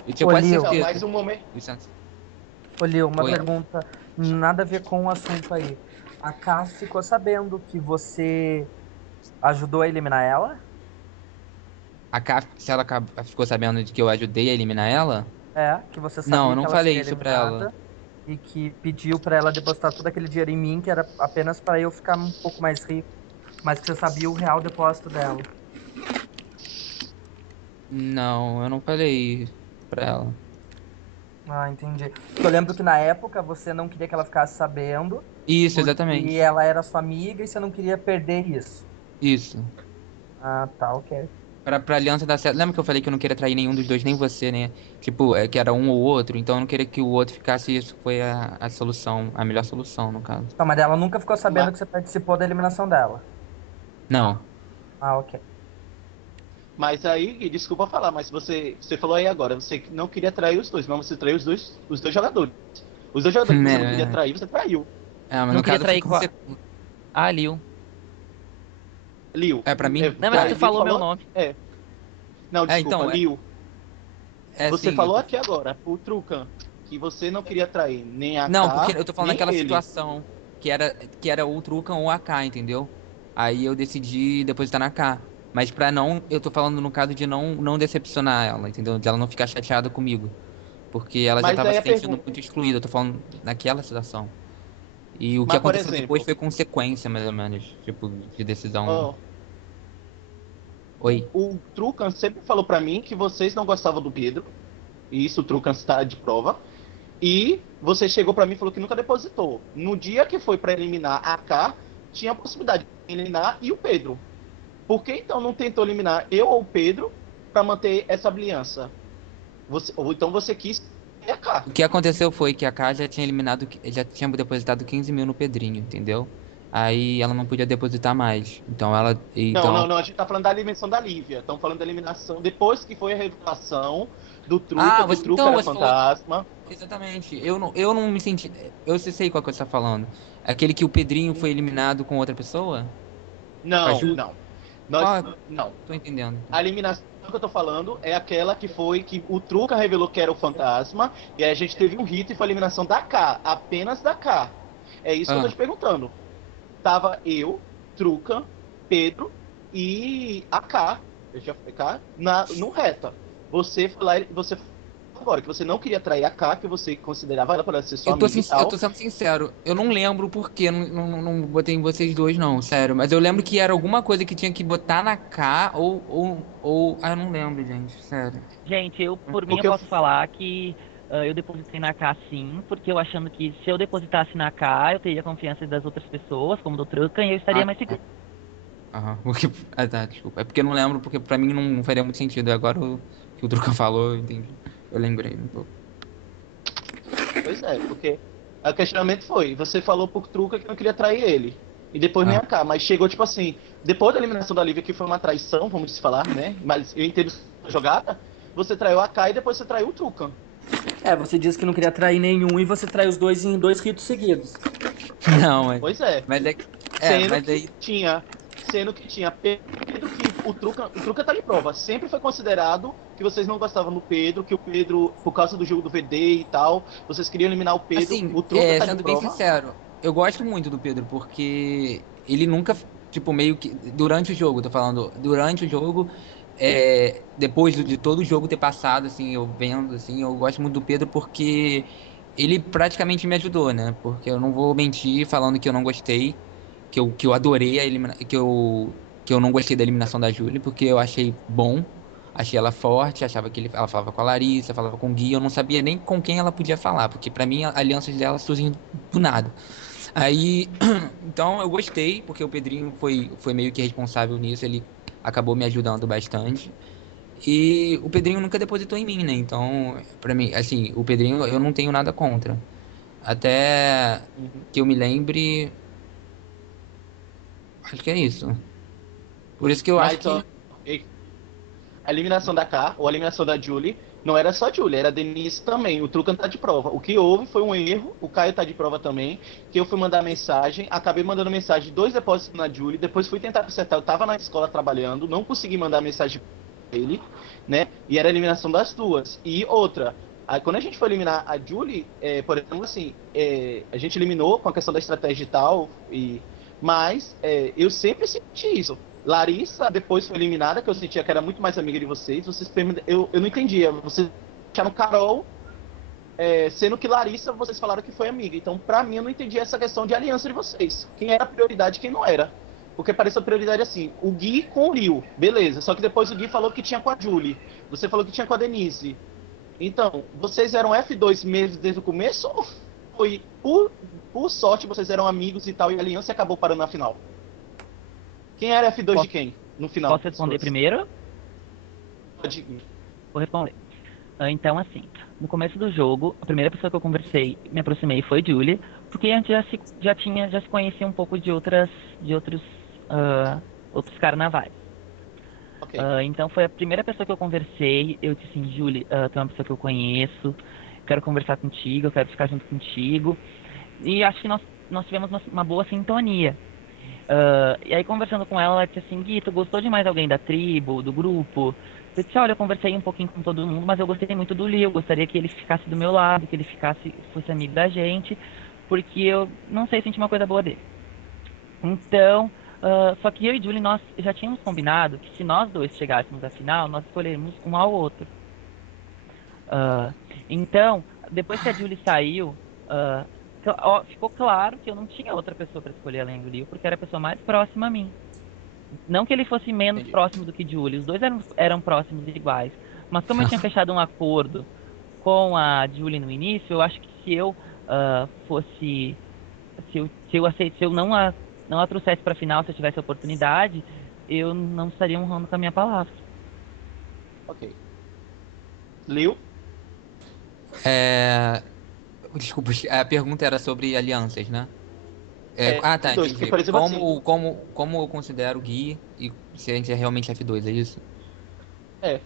Eu tinha Ô, quase Liu, Não, certeza. mas o momento. Vicente. ô, Liu, uma Oi. pergunta nada a ver com o assunto aí. A Cass ficou sabendo que você ajudou a eliminar ela? A Kaf, se ela ficou sabendo de que eu ajudei a eliminar ela? É, que você Não, eu sabia que não ela falei seria isso pra ela. eliminada e que pediu pra ela depositar todo aquele dinheiro em mim, que era apenas para eu ficar um pouco mais rico, mas que você sabia o real depósito dela. Não, eu não falei pra ela. Ah, entendi. Porque eu lembro que na época você não queria que ela ficasse sabendo, Isso, porque exatamente. ela era sua amiga e você não queria perder isso. Isso. Ah, tá, ok. Pra aliança dar certo. Lembra que eu falei que eu não queria trair nenhum dos dois, nem você, né? Tipo, que era um ou outro, então eu não queria que o outro ficasse. Isso foi a solução, a melhor solução, no caso. Tá, mas ela nunca ficou sabendo Mas, que você participou da eliminação dela. Não. Ah, ok. mas aí, Gui, desculpa falar, mas você falou aí agora, você não queria trair os dois, mas você traiu os dois jogadores. Os dois jogadores que você não queria Né? trair, você traiu. Mas Não no queria caso foi trair com. com a... Ah, Liu. Liu. É pra mim? Não, mas tu Gui falou meu falou? nome. É. Não, desculpa, Então, Liu. Você assim. falou aqui agora, o Trucan, que você não queria trair nem a Não, porque K, eu tô falando nem daquela ele. situação que era ou o Trucan ou a K, entendeu? Aí eu decidi depositar na K. Mas pra não, eu tô falando no caso de não decepcionar ela, entendeu? De ela não ficar chateada comigo. Porque ela já Mas tava aí se a sentindo pergunta. muito excluída, eu tô falando naquela situação. E o que Mas, por aconteceu depois exemplo, foi consequência, mais ou menos, tipo, de decisão. ó, Oi. o Trucan sempre falou pra mim que vocês não gostavam do Pedro. E isso o Trucan está de prova. E você chegou pra mim e falou que nunca depositou. No dia que foi pra eliminar a K, tinha a possibilidade de eliminar e o Pedro. Por que então não tentou eliminar eu ou o Pedro pra manter essa aliança? Ou então você quis a K. O que aconteceu foi que a K já tinha eliminado, já tinha depositado 15 mil no Pedrinho, entendeu? Aí ela não podia depositar mais. Então ela. Não, Então. não, não. A gente tá falando da eliminação da Lívia. Estamos falando da eliminação depois que foi a revelação do Truca, Ah, que o você. Truca Então, era você falou. fantasma. Exatamente. Eu não me senti. Eu sei qual que você tá falando. Aquele que o Pedrinho foi eliminado com outra pessoa? Com a Não, Ju? não. Nós, Qual? não. Tô entendendo. A eliminação que eu tô falando é aquela que foi que o Truca revelou que era o fantasma. E aí a gente teve um rito e foi a eliminação da K. Apenas da K. É isso que eu tô Ah, te perguntando. Tava eu, Truca, Pedro e AK, no reta. Você foi lá, você agora que você não queria trair a K, que você considerava ela para ser sua amiga e Eu tal. tô sendo sincero, eu não lembro por que não botei em vocês dois, não, sério. Mas eu lembro que era alguma coisa que tinha que botar na K ou. Ah, eu não lembro, gente, sério. Gente, eu, por mim, eu Porque eu, posso falar que eu depositei na K sim, porque eu achando que se eu depositasse na K, eu teria confiança das outras pessoas, como do Trucan, e eu estaria Ah, mais seguro. aham, porque. Ah, tá, desculpa. É porque eu não lembro, porque pra mim não faria muito sentido. Agora o que o Druca falou, eu entendi. Eu lembrei um pouco. pois é, porque o questionamento foi, você falou pro Truca que não queria trair ele. E depois nem Ah, a K, mas chegou tipo assim, depois da eliminação da Lívia, que foi uma traição, vamos falar, né? Mas eu entendo a jogada, você traiu a K e depois você traiu o Truca. Você disse que não queria trair nenhum e você traiu os dois em 2 ritos seguidos. não, Pois é. mas é. Sendo Mas que aí. tinha, sendo que tinha Pedro, que o Truca tá de prova. Sempre foi considerado que vocês não gostavam do Pedro, que o Pedro, por causa do jogo do VD e tal, vocês queriam eliminar o Pedro. Assim, O Truca tá de sendo bem prova. sincero, eu gosto muito do Pedro, porque ele nunca, tipo, meio que. Durante o jogo, tô falando, durante o jogo, depois de todo o jogo ter passado, assim, eu vendo, assim, eu gosto muito do Pedro porque ele praticamente me ajudou, né? Porque eu não vou mentir falando que eu não gostei, que eu adorei a que eu não gostei da eliminação da Júlia, porque eu achei bom. Achei ela forte, achava que ela falava com a Larissa, falava com o Gui, eu não sabia nem com quem ela podia falar, porque pra mim alianças dela surgem do nada. Aí, então eu gostei, porque o Pedrinho foi meio que responsável nisso, ele acabou me ajudando bastante. E o Pedrinho nunca depositou em mim, né? Então, pra mim, assim, o Pedrinho eu não tenho nada contra. Até Uhum. que eu me lembre, acho que é isso. Por isso que eu acho Mas, ó, que. a eliminação da K, ou a eliminação da Julie, não era só a Julie, era a Denise também. O Truca tá de prova. O que houve foi um erro, o Caio tá de prova também, que eu fui mandar mensagem, acabei mandando mensagem, 2 depósitos na Julie, depois fui tentar consertar, eu tava na escola trabalhando, não consegui mandar mensagem pra ele, né? E era a eliminação das duas. E outra, aí, quando a gente foi eliminar a Julie, por exemplo, assim, a gente eliminou com a questão da estratégia e tal, mas eu sempre senti isso. Larissa depois foi eliminada, que eu sentia que era muito mais amiga de vocês. Eu não entendia. Vocês acharam Carol, sendo que Larissa vocês falaram que foi amiga. Então, pra mim, eu não entendia essa questão de aliança de vocês. Quem era a prioridade e quem não era. Porque pareceu a prioridade assim: o Gui com o Lil, beleza. Só que depois o Gui falou que tinha com a Julie. Você falou que tinha com a Denise. Então, vocês eram F2 mesmo desde o começo? Ou foi por sorte vocês eram amigos e tal, e a aliança acabou parando na final? Quem era F2 de Posso, quem? No final posso das responder contas? primeiro? Pode. Vou responder. Então, assim, no começo do jogo, a primeira pessoa que eu conversei, me aproximei foi Julie, porque a gente já se conhecia um pouco de outros carnavais. Ok. Então foi a primeira pessoa que eu conversei. Eu disse assim, Julie, tu é uma pessoa que eu conheço, quero conversar contigo, eu quero ficar junto contigo. E acho que nós tivemos uma boa sintonia. E aí conversando com ela, ela disse assim, Gui, tu gostou de mais alguém da tribo, do grupo? Eu disse, olha, eu conversei um pouquinho com todo mundo, mas eu gostei muito do Lee, eu gostaria que ele ficasse do meu lado, que ele fosse amigo da gente, porque eu não sei sentir uma coisa boa dele. Então, só que eu e Julie, nós já tínhamos combinado que se nós dois chegássemos à final, nós escolheríamos um ao outro. Ah, então, depois que a Julie saiu, ficou claro que eu não tinha outra pessoa para escolher além do Leo, porque era a pessoa mais próxima a mim. Não que ele fosse menos Entendi. próximo do que Julie, os dois eram próximos e iguais. Mas como eu tinha fechado um acordo com a Julie no início, eu acho que se eu fosse. Se eu não a trouxesse para final, se eu tivesse a oportunidade, eu não estaria honrando com a minha palavra. Ok. Liu? É, desculpa, a pergunta era sobre alianças, né? Tá, F2, porque, entendi. por exemplo, assim. Como eu considero o Gui e se a gente é realmente F2, é isso? É.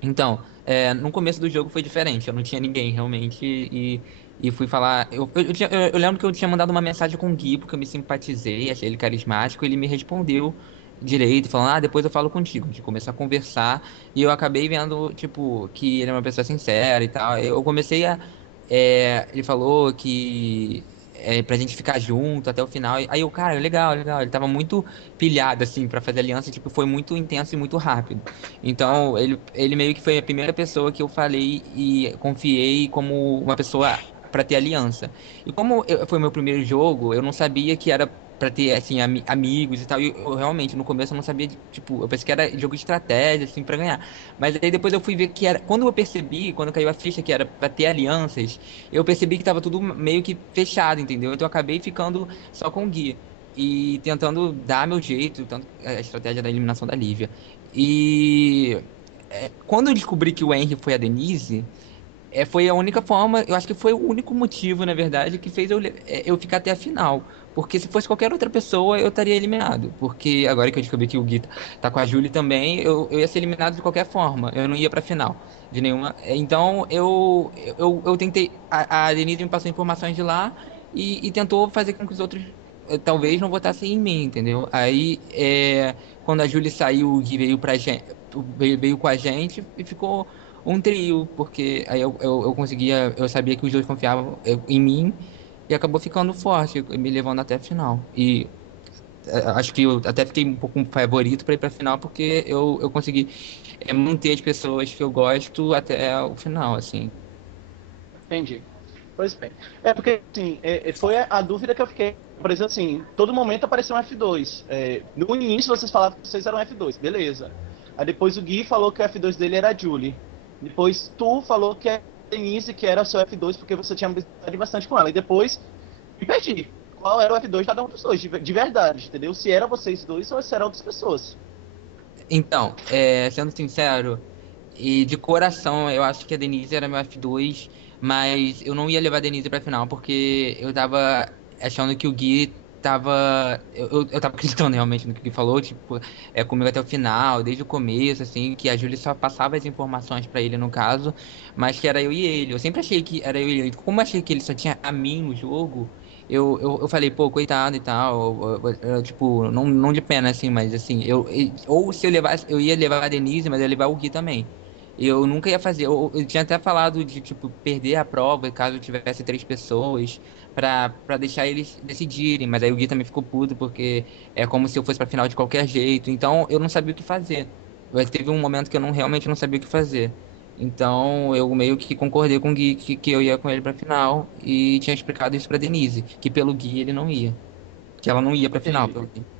Então, no começo do jogo foi diferente, eu não tinha ninguém realmente e fui falar. Eu lembro que eu tinha mandado uma mensagem com o Gui porque eu me simpatizei, achei ele carismático, ele me respondeu direito, falando, depois eu falo contigo. A gente começou a conversar e eu acabei vendo, tipo, que ele é uma pessoa sincera e tal. Eu comecei a. Ele falou que pra gente ficar junto até o final. Aí eu, cara, legal, legal. Ele tava muito pilhado, assim, pra fazer aliança, tipo, foi muito intenso e muito rápido. Então, ele meio que foi a primeira pessoa que eu falei e confiei como uma pessoa pra ter aliança. E como foi meu primeiro jogo, eu não sabia que era pra ter, assim, amigos e tal. E eu realmente, no começo, eu não sabia, tipo, eu pensei que era jogo de estratégia, assim, pra ganhar. Mas aí depois eu fui ver que era. Quando eu percebi, quando caiu a ficha que era pra ter alianças, eu percebi que tava tudo meio que fechado, entendeu? Então eu acabei ficando só com o Gui. E tentando dar meu jeito, tanto a estratégia da eliminação da Lívia. E quando eu descobri que o Henry foi a Denise, foi a única forma, eu acho que foi o único motivo, na verdade, que fez eu ficar até a final. Porque se fosse qualquer outra pessoa, eu estaria eliminado. Porque agora que eu descobri que o Gui tá com a Julie também, eu ia ser eliminado de qualquer forma. Eu não ia pra final de nenhuma. Então eu tentei. A Denise me passou informações de lá e tentou fazer com que os outros talvez não votassem em mim, entendeu? Aí quando a Julie saiu, o Gui veio pra gente, veio com a gente e ficou um trio, porque aí eu conseguia, eu sabia que os dois confiavam em mim e acabou ficando forte, me levando até a final. E acho que eu até fiquei um pouco favorito para ir para a final porque eu consegui manter as pessoas que eu gosto até o final, assim. Entendi. Pois bem. É porque, assim, foi a dúvida que eu fiquei. Por exemplo, assim, todo momento apareceu um F2. No início vocês falavam que vocês eram F2, beleza. Aí depois o Gui falou que o F2 dele era a Julie. Depois tu falou que era a Denise, que era o seu F2, porque você tinha amizade bastante com ela. E depois me perdi. Qual era o F2 de cada um dos dois, de verdade, entendeu? Se era vocês dois ou se eram outras pessoas. Então, sendo sincero, e de coração, eu acho que a Denise era meu F2, mas eu não ia levar a Denise pra final, porque eu tava achando que o Gui tava. Eu tava acreditando realmente no que o Gui falou, tipo, comigo até o final, desde o começo, assim, que a Julie só passava as informações pra ele no caso, mas que era eu e ele. Eu sempre achei que era eu e ele. Como eu achei que ele só tinha a mim no jogo. Eu falei, pô, coitado e tal, tipo, não de pena, assim, mas assim, ou se eu levasse, eu ia levar a Denise, mas eu ia levar o Gui também. Eu nunca ia fazer, eu tinha até falado de, tipo, perder a prova caso tivesse três pessoas, pra deixar eles decidirem, mas aí o Gui também ficou puto, porque é como se eu fosse pra final de qualquer jeito, então eu não sabia o que fazer. Mas teve um momento que eu realmente não sabia o que fazer. Então eu meio que concordei com o Gui que eu ia com ele pra final e tinha explicado isso pra Denise, que pelo Gui ele não ia, que ela não ia pra final, Entendi. pelo Gui.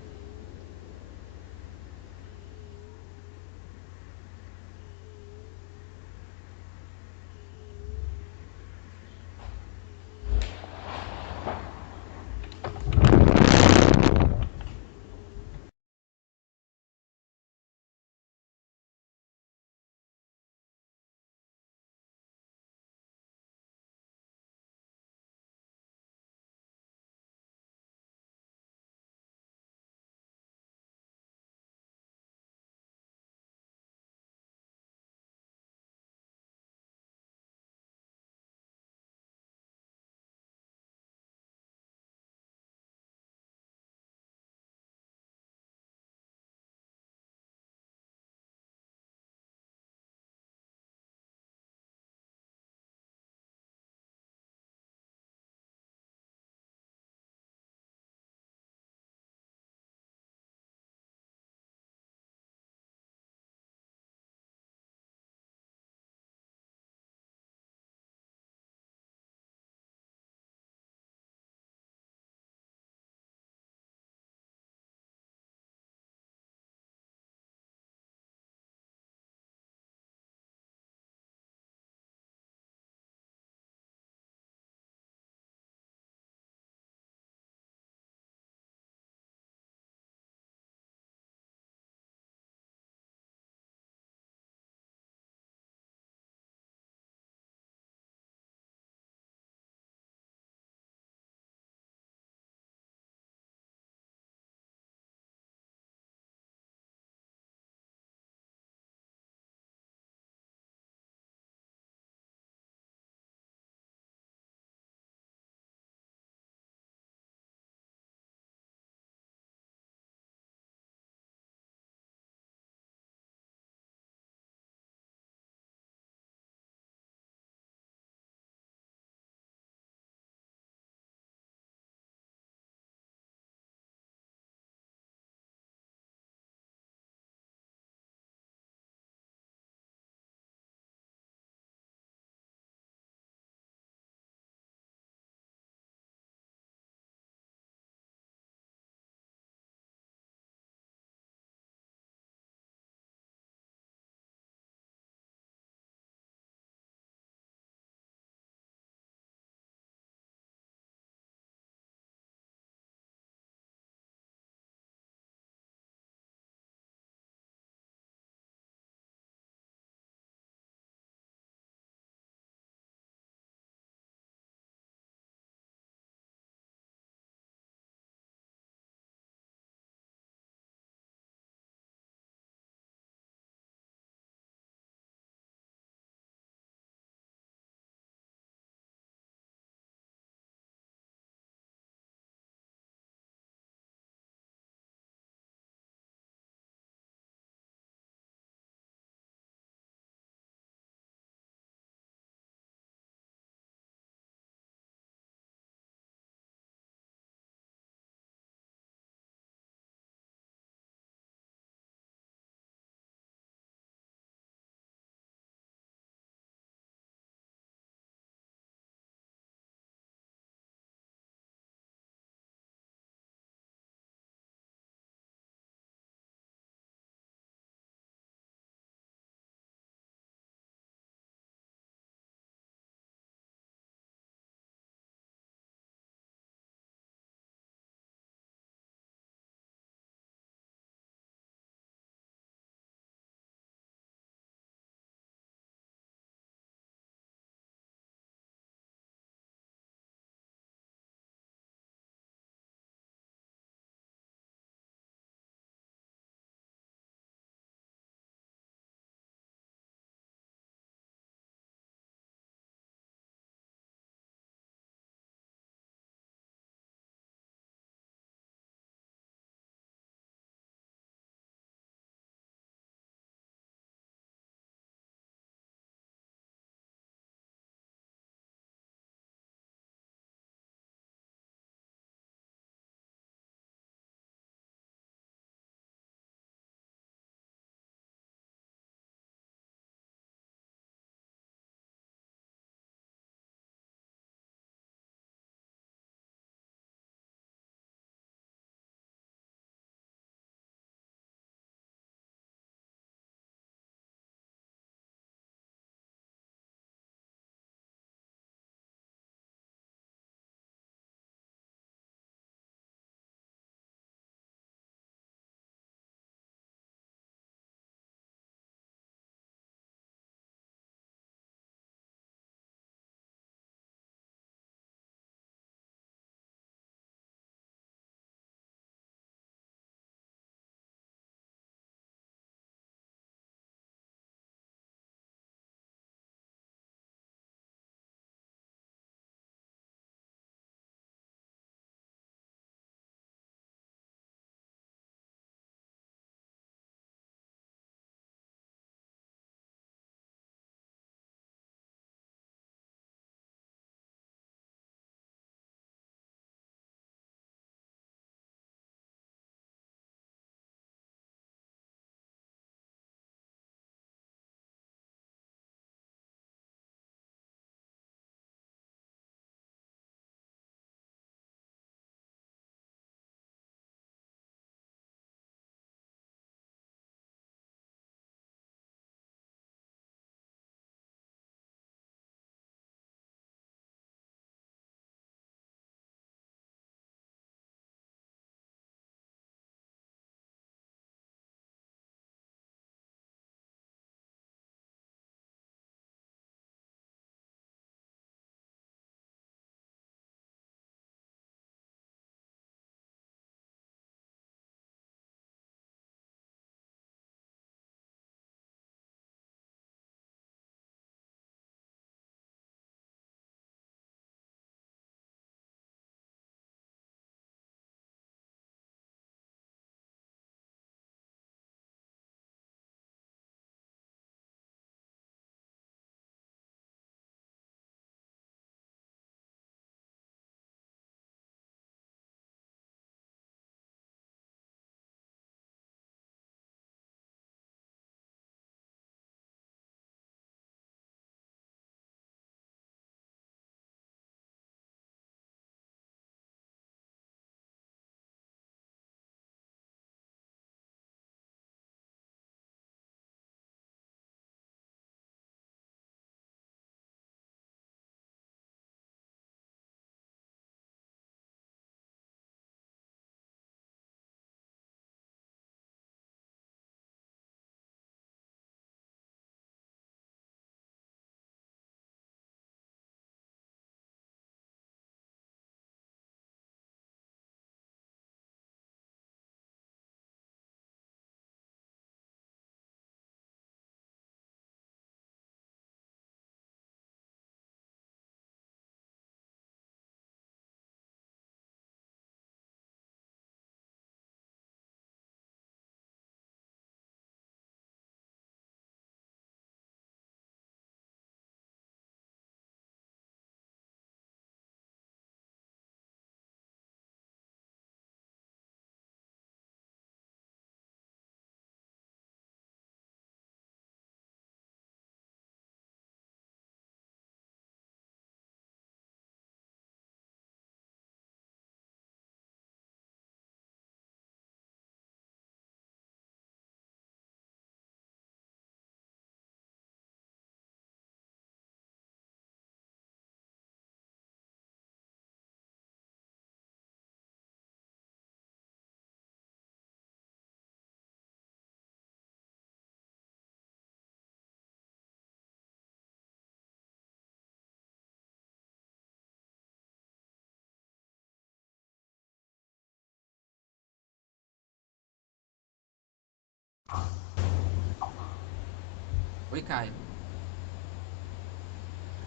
Oi, Caio.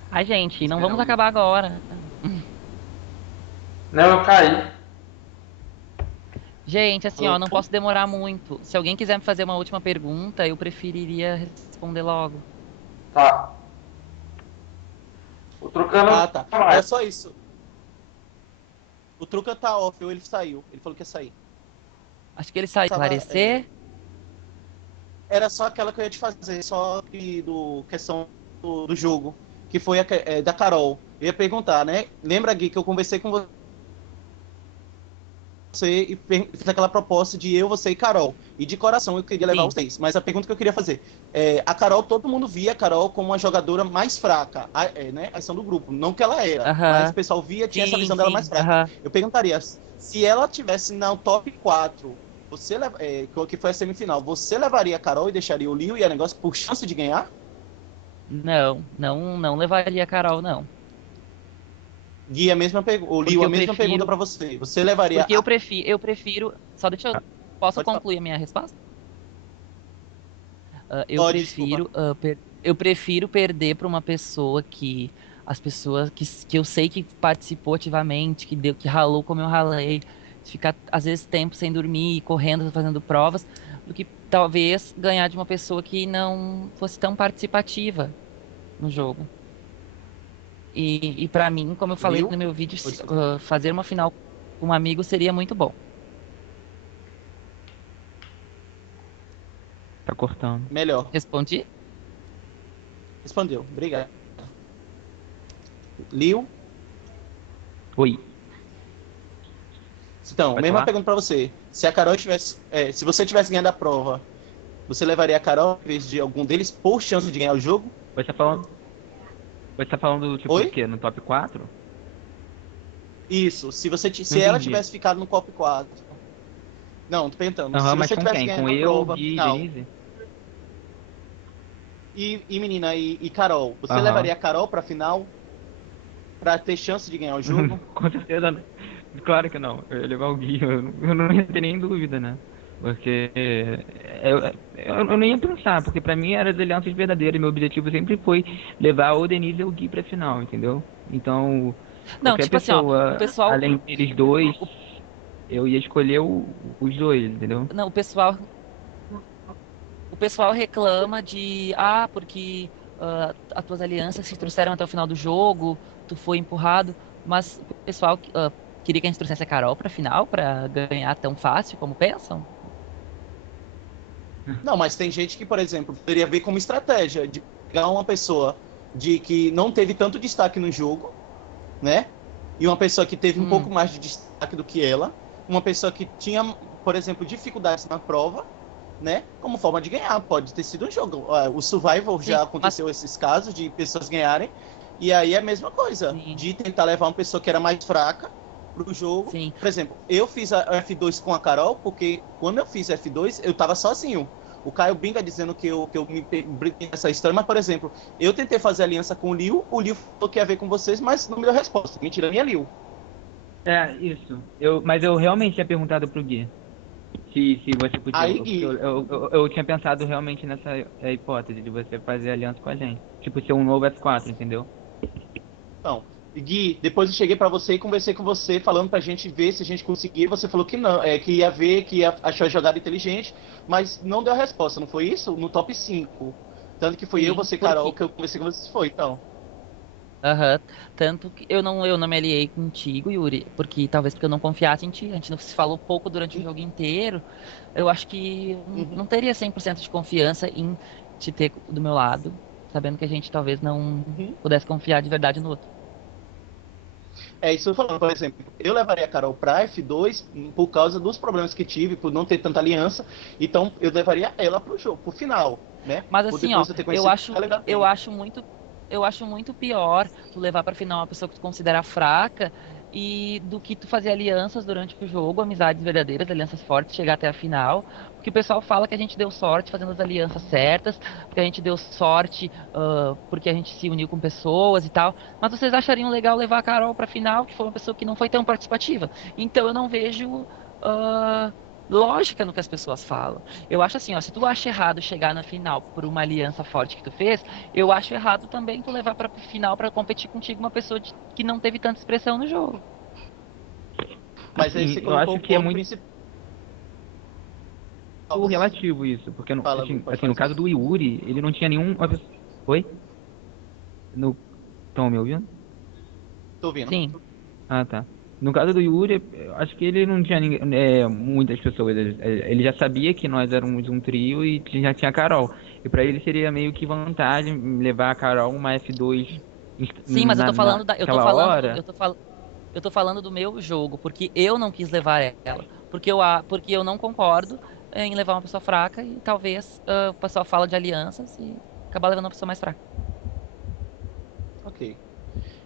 Ai, gente, não Esperar vamos o acabar agora. Não, eu caí. Gente, assim, ó, não Alô? posso demorar muito. Se alguém quiser me fazer uma última pergunta, eu preferiria responder logo. Tá. O Trucano Ah, tá. não vai. Era só isso. O Truca tá off, ou ele saiu. Ele falou que ia sair. Acho que ele saiu Tava, esclarecer. era só aquela que eu ia te fazer, só que do questão do jogo, que foi da Carol. Eu ia perguntar, né? Lembra, Gui, que eu conversei com você e fiz aquela proposta de eu, você e Carol. E de coração eu queria levar Sim. os três. Mas a pergunta que eu queria fazer, a Carol, todo mundo via a Carol como uma jogadora mais fraca, né? A ação do grupo. Não que ela era, mas Aham. o pessoal via, tinha essa Sim, visão dela mais sim. fraca. Aham. Eu perguntaria, se ela tivesse no top 4, que foi a semifinal, você levaria a Carol e deixaria o Liu e a negócio por chance de ganhar? Não levaria a Carol, não. Gui, o Liu, Porque a eu mesma pergunta prefiro, para você. Você levaria porque eu prefiro, só deixa eu, posso Pode falar. concluir a minha resposta? Eu Pode, desculpa. prefiro, eu prefiro perder para uma pessoa que as pessoas que eu sei que participou ativamente, que ralou como eu ralei, de ficar às vezes tempo sem dormir, correndo, fazendo provas, do que talvez ganhar de uma pessoa que não fosse tão participativa no jogo. E para mim, como eu falei Liu? no meu vídeo, Desculpa. fazer uma final com um amigo seria muito bom. Tá cortando. Melhor. Respondi? Respondeu. Obrigado. Liu? Oi, Então, pode mesma falar? pergunta pra você. Se a Carol tivesse. Se você tivesse ganhado a prova, você levaria a Carol em vez de algum deles por chance de ganhar o jogo? Você tá falando, você tá falando tipo do Oi? quê? No top 4? Isso. Não Se ela entendi. tivesse ficado no top 4. Não, tô perguntando. Aham, Se mas você com tivesse quem? Com ganhado a eu, prova Gui, final. Denise? E menina, e Carol, você Aham. levaria a Carol pra final pra ter chance de ganhar o jogo? Com certeza não. Claro que não. Eu ia levar o Gui, eu não ia ter nem dúvida, né? Porque eu não ia pensar, porque pra mim era as alianças verdadeiras. Meu objetivo sempre foi levar o Denise e o Gui pra final, entendeu? Então, Não, qualquer tipo assim, ó, o pessoa pessoal, além deles dois, o, eu ia escolher os dois, entendeu? não, o pessoal reclama porque as tuas alianças se trouxeram até o final do jogo, tu foi empurrado, mas o pessoal queria que a gente trouxesse a Carol pra final pra ganhar tão fácil como pensam? Não, mas tem gente que, por exemplo, poderia ver como estratégia de pegar uma pessoa de que não teve tanto destaque no jogo, né? E uma pessoa que teve um pouco Hum, mais de destaque do que ela, uma pessoa que tinha, por exemplo, dificuldades na prova, né? Como forma de ganhar. Pode ter sido um jogo. O Survival sim, já mas aconteceu esses casos de pessoas ganharem. E aí é a mesma coisa, sim, de tentar levar uma pessoa que era mais fraca pro jogo. sim. Por exemplo, eu fiz a F2 com a Carol, porque quando eu fiz F2, eu tava sozinho. O Caio Binga dizendo que eu me brinquei nessa história, mas, por exemplo, eu tentei fazer aliança com o Liu falou que ia ver com vocês, mas não me deu resposta. Mentira minha, Liu. É, isso. Mas eu realmente tinha perguntado pro Gui se você podia. Aí, Porque Gui, eu tinha pensado realmente nessa hipótese de você fazer aliança com a gente. Tipo, ser um novo F4, entendeu? então, Gui, depois eu cheguei pra você e conversei com você, falando pra gente ver se a gente conseguia. Você falou que não, que ia ver, que ia achar a jogada inteligente, mas não deu a resposta, não foi isso? No top 5. Tanto que foi eu, Sim, você e Carol, porque que eu conversei com você. Foi, então. aham. Tanto que eu não me aliei contigo, Yuri, porque talvez porque eu não confiasse em ti. A gente não se falou pouco durante o jogo inteiro. Eu acho que Uhum. não teria 100% de confiança em te ter do meu lado, sabendo que a gente talvez não Uhum. pudesse confiar de verdade no outro. É isso que eu tô falando, por exemplo, eu levaria a Carol pra F2 por causa dos problemas que tive, por não ter tanta aliança, então eu levaria ela pro jogo, pro final, né? Mas Por assim, ó, depois eu ter eu conhecido acho, ela ainda eu bem. acho muito, eu acho muito pior tu levar pra final uma pessoa que tu considera fraca e do que tu fazer alianças durante o jogo, amizades verdadeiras, alianças fortes, chegar até a final. Porque o pessoal fala que a gente deu sorte fazendo as alianças certas, porque a gente deu sorte, porque a gente se uniu com pessoas e tal. Mas vocês achariam legal levar a Carol pra final, que foi uma pessoa que não foi tão participativa. Então eu não vejo, ah, lógica no que as pessoas falam. Eu acho assim, ó, se tu acha errado chegar na final por uma aliança forte que tu fez, eu acho errado também tu levar pra final pra competir contigo uma pessoa que não teve tanta expressão no jogo. Mas aí Assim, você eu colocou acho o que é ponto muito principal. relativo isso, porque Fala, Lu, assim, pode no fazer. caso do Yuri, ele não tinha nenhum. Oi? No... Estão me ouvindo? Tô ouvindo. Sim. Ah, tá. No caso do Yuri, eu acho que ele não tinha muitas pessoas. Ele já sabia que nós éramos um trio e já tinha a Carol. E pra ele seria meio que vantagem levar a Carol uma F2 Sim, mas eu tô falando naquela hora. eu tô falando do meu jogo, porque eu não quis levar ela, porque eu não concordo em levar uma pessoa fraca e talvez o pessoal fala de alianças e acabar levando uma pessoa mais fraca. Ok.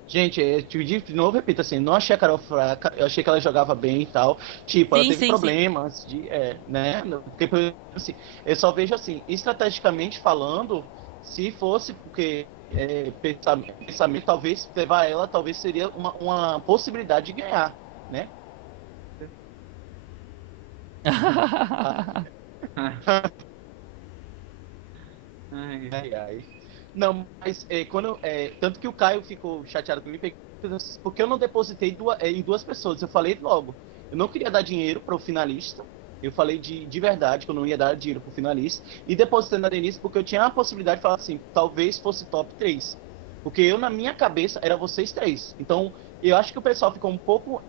Gente, de novo, repito, assim, não achei a Carol fraca, eu achei que ela jogava bem e tal. Tipo, ela Sim, teve sim, sim. problemas né? Porque, assim, eu só vejo assim, estrategicamente falando, se fosse porque pensamento, talvez levar ela, talvez seria uma possibilidade de ganhar, né? Ai, Ai, ai. Não, mas tanto que o Caio ficou chateado comigo porque eu não depositei em duas pessoas. Eu falei logo, eu não queria dar dinheiro para o finalista. Eu falei de verdade que eu não ia dar dinheiro para o finalista. E depositei na Denise porque eu tinha a possibilidade de falar assim, talvez fosse top 3. Porque eu, na minha cabeça, era vocês três. Então, eu acho que o pessoal ficou um pouco,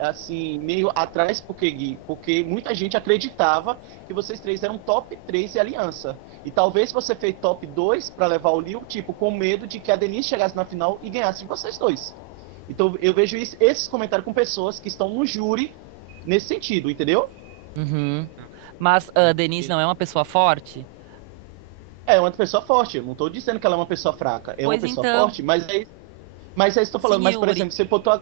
assim, meio atrás, porque muita gente acreditava que vocês três eram top 3 de aliança. E talvez você fez top 2 para levar o Liu, tipo, com medo de que a Denise chegasse na final e ganhasse de vocês dois. Então eu vejo esses comentários com pessoas que estão no júri nesse sentido, entendeu? Uhum. Mas a Denise não é uma pessoa forte? É uma pessoa forte, eu não estou dizendo que ela é uma pessoa fraca, é uma Pois pessoa então, forte, mas é isso que eu estou falando. sim, Mas, por Yuri. exemplo, você botou a...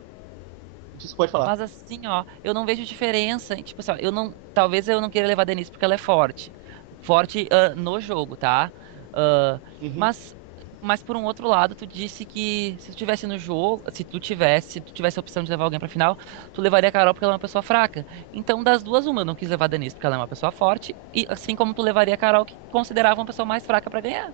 Você pode falar. Mas assim, ó, eu não vejo diferença. Tipo assim, ó, eu não, talvez eu não queira levar a Denise porque ela é forte. Forte no jogo, tá? Ah, Uhum. mas, mas por um outro lado, tu disse que se tu tivesse no jogo, se tu tivesse a opção de levar alguém pra final, tu levaria a Carol porque ela é uma pessoa fraca. Então, das duas, uma, eu não quis levar a Denise porque ela é uma pessoa forte, e assim como tu levaria a Carol, que considerava uma pessoa mais fraca pra ganhar.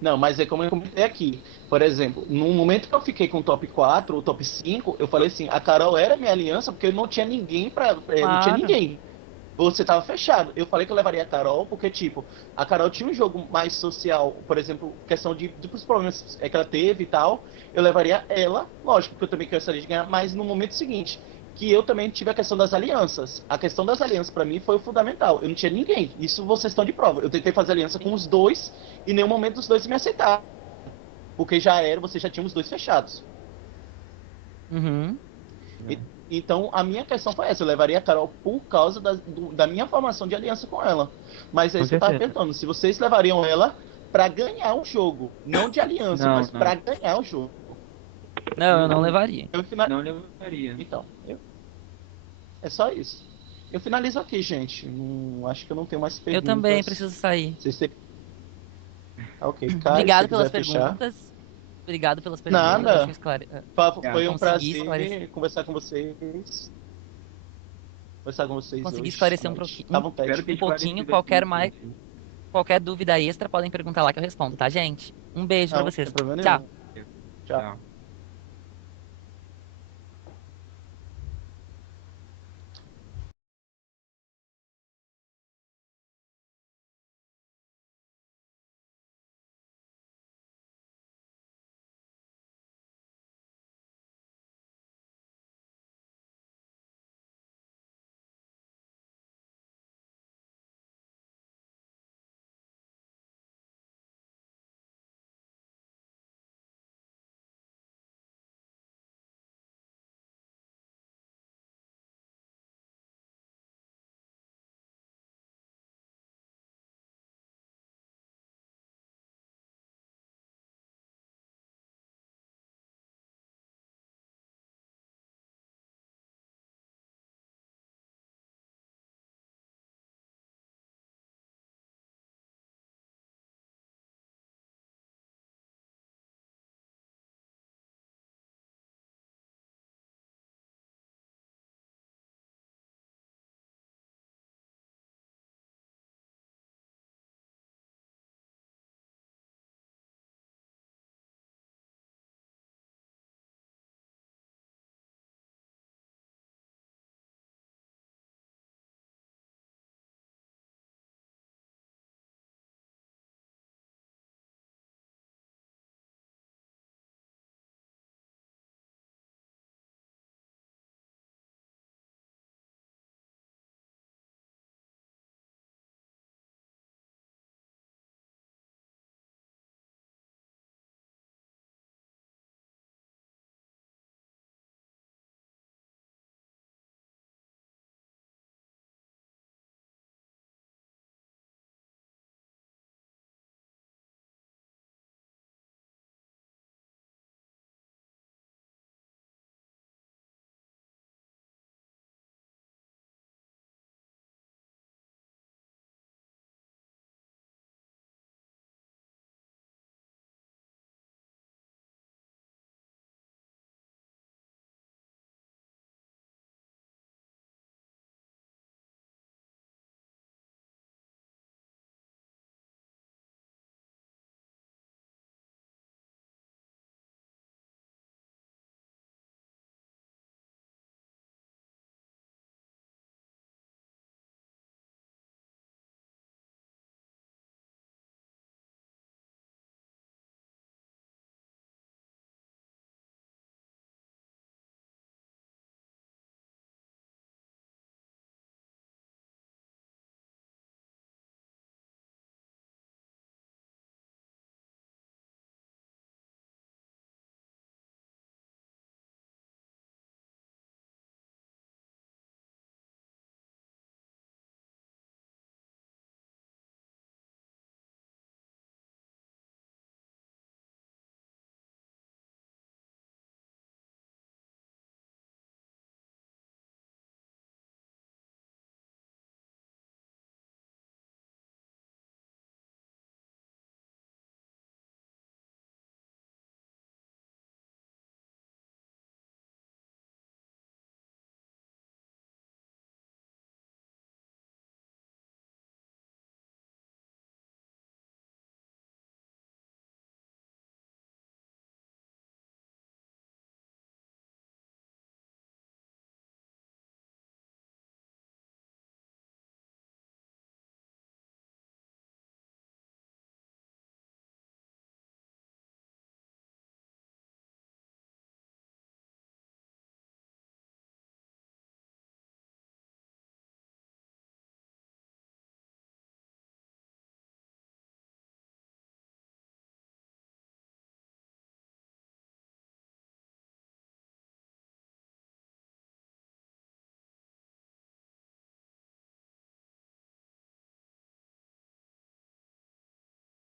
Não, mas é como eu comentei aqui. Por exemplo, no momento que eu fiquei com o top 4 ou top 5, eu falei assim, a Carol era minha aliança porque não tinha ninguém não tinha Claro. ninguém. Você tava fechado. Eu falei que eu levaria a Carol porque, tipo, a Carol tinha um jogo mais social, por exemplo, questão dos problemas que ela teve e tal. Eu levaria ela, lógico, porque eu também gostaria de ganhar, mas no momento seguinte, que eu também tive a questão das alianças. A questão das alianças, para mim, foi o fundamental. Eu não tinha ninguém. Isso vocês estão de prova. Eu tentei fazer aliança com os dois e em nenhum momento os dois me aceitaram. Porque você já tinha os dois fechados. Uhum. E- então, a minha questão foi essa. Eu levaria a Carol por causa da minha formação de aliança com ela. Mas é com isso que eu tava certeza. perguntando. Se vocês levariam ela para ganhar o jogo. Não de aliança, Não, mas não. para ganhar o jogo. Não, eu não levaria. Eu final... Não levaria. Então, é só isso. Eu finalizo aqui, gente. Acho que eu não tenho mais Eu também perguntas. preciso sair. Vocês têm... Ok. Caio, se você Obrigado pelas quiser fechar. perguntas. Obrigado pelas perguntas. Acho que Nada. Ah, Foi um consegui esclarecer, prazer conversar com vocês consegui hoje à esclarecer um noite. pouquinho, Tá à vontade. espero ter um pouquinho. esclarecido aqui, gente. Qualquer dúvida extra podem perguntar lá que eu respondo, tá, gente? Um beijo pra Não, sem vocês. problema Tchau. nenhum. Tchau. Tchau.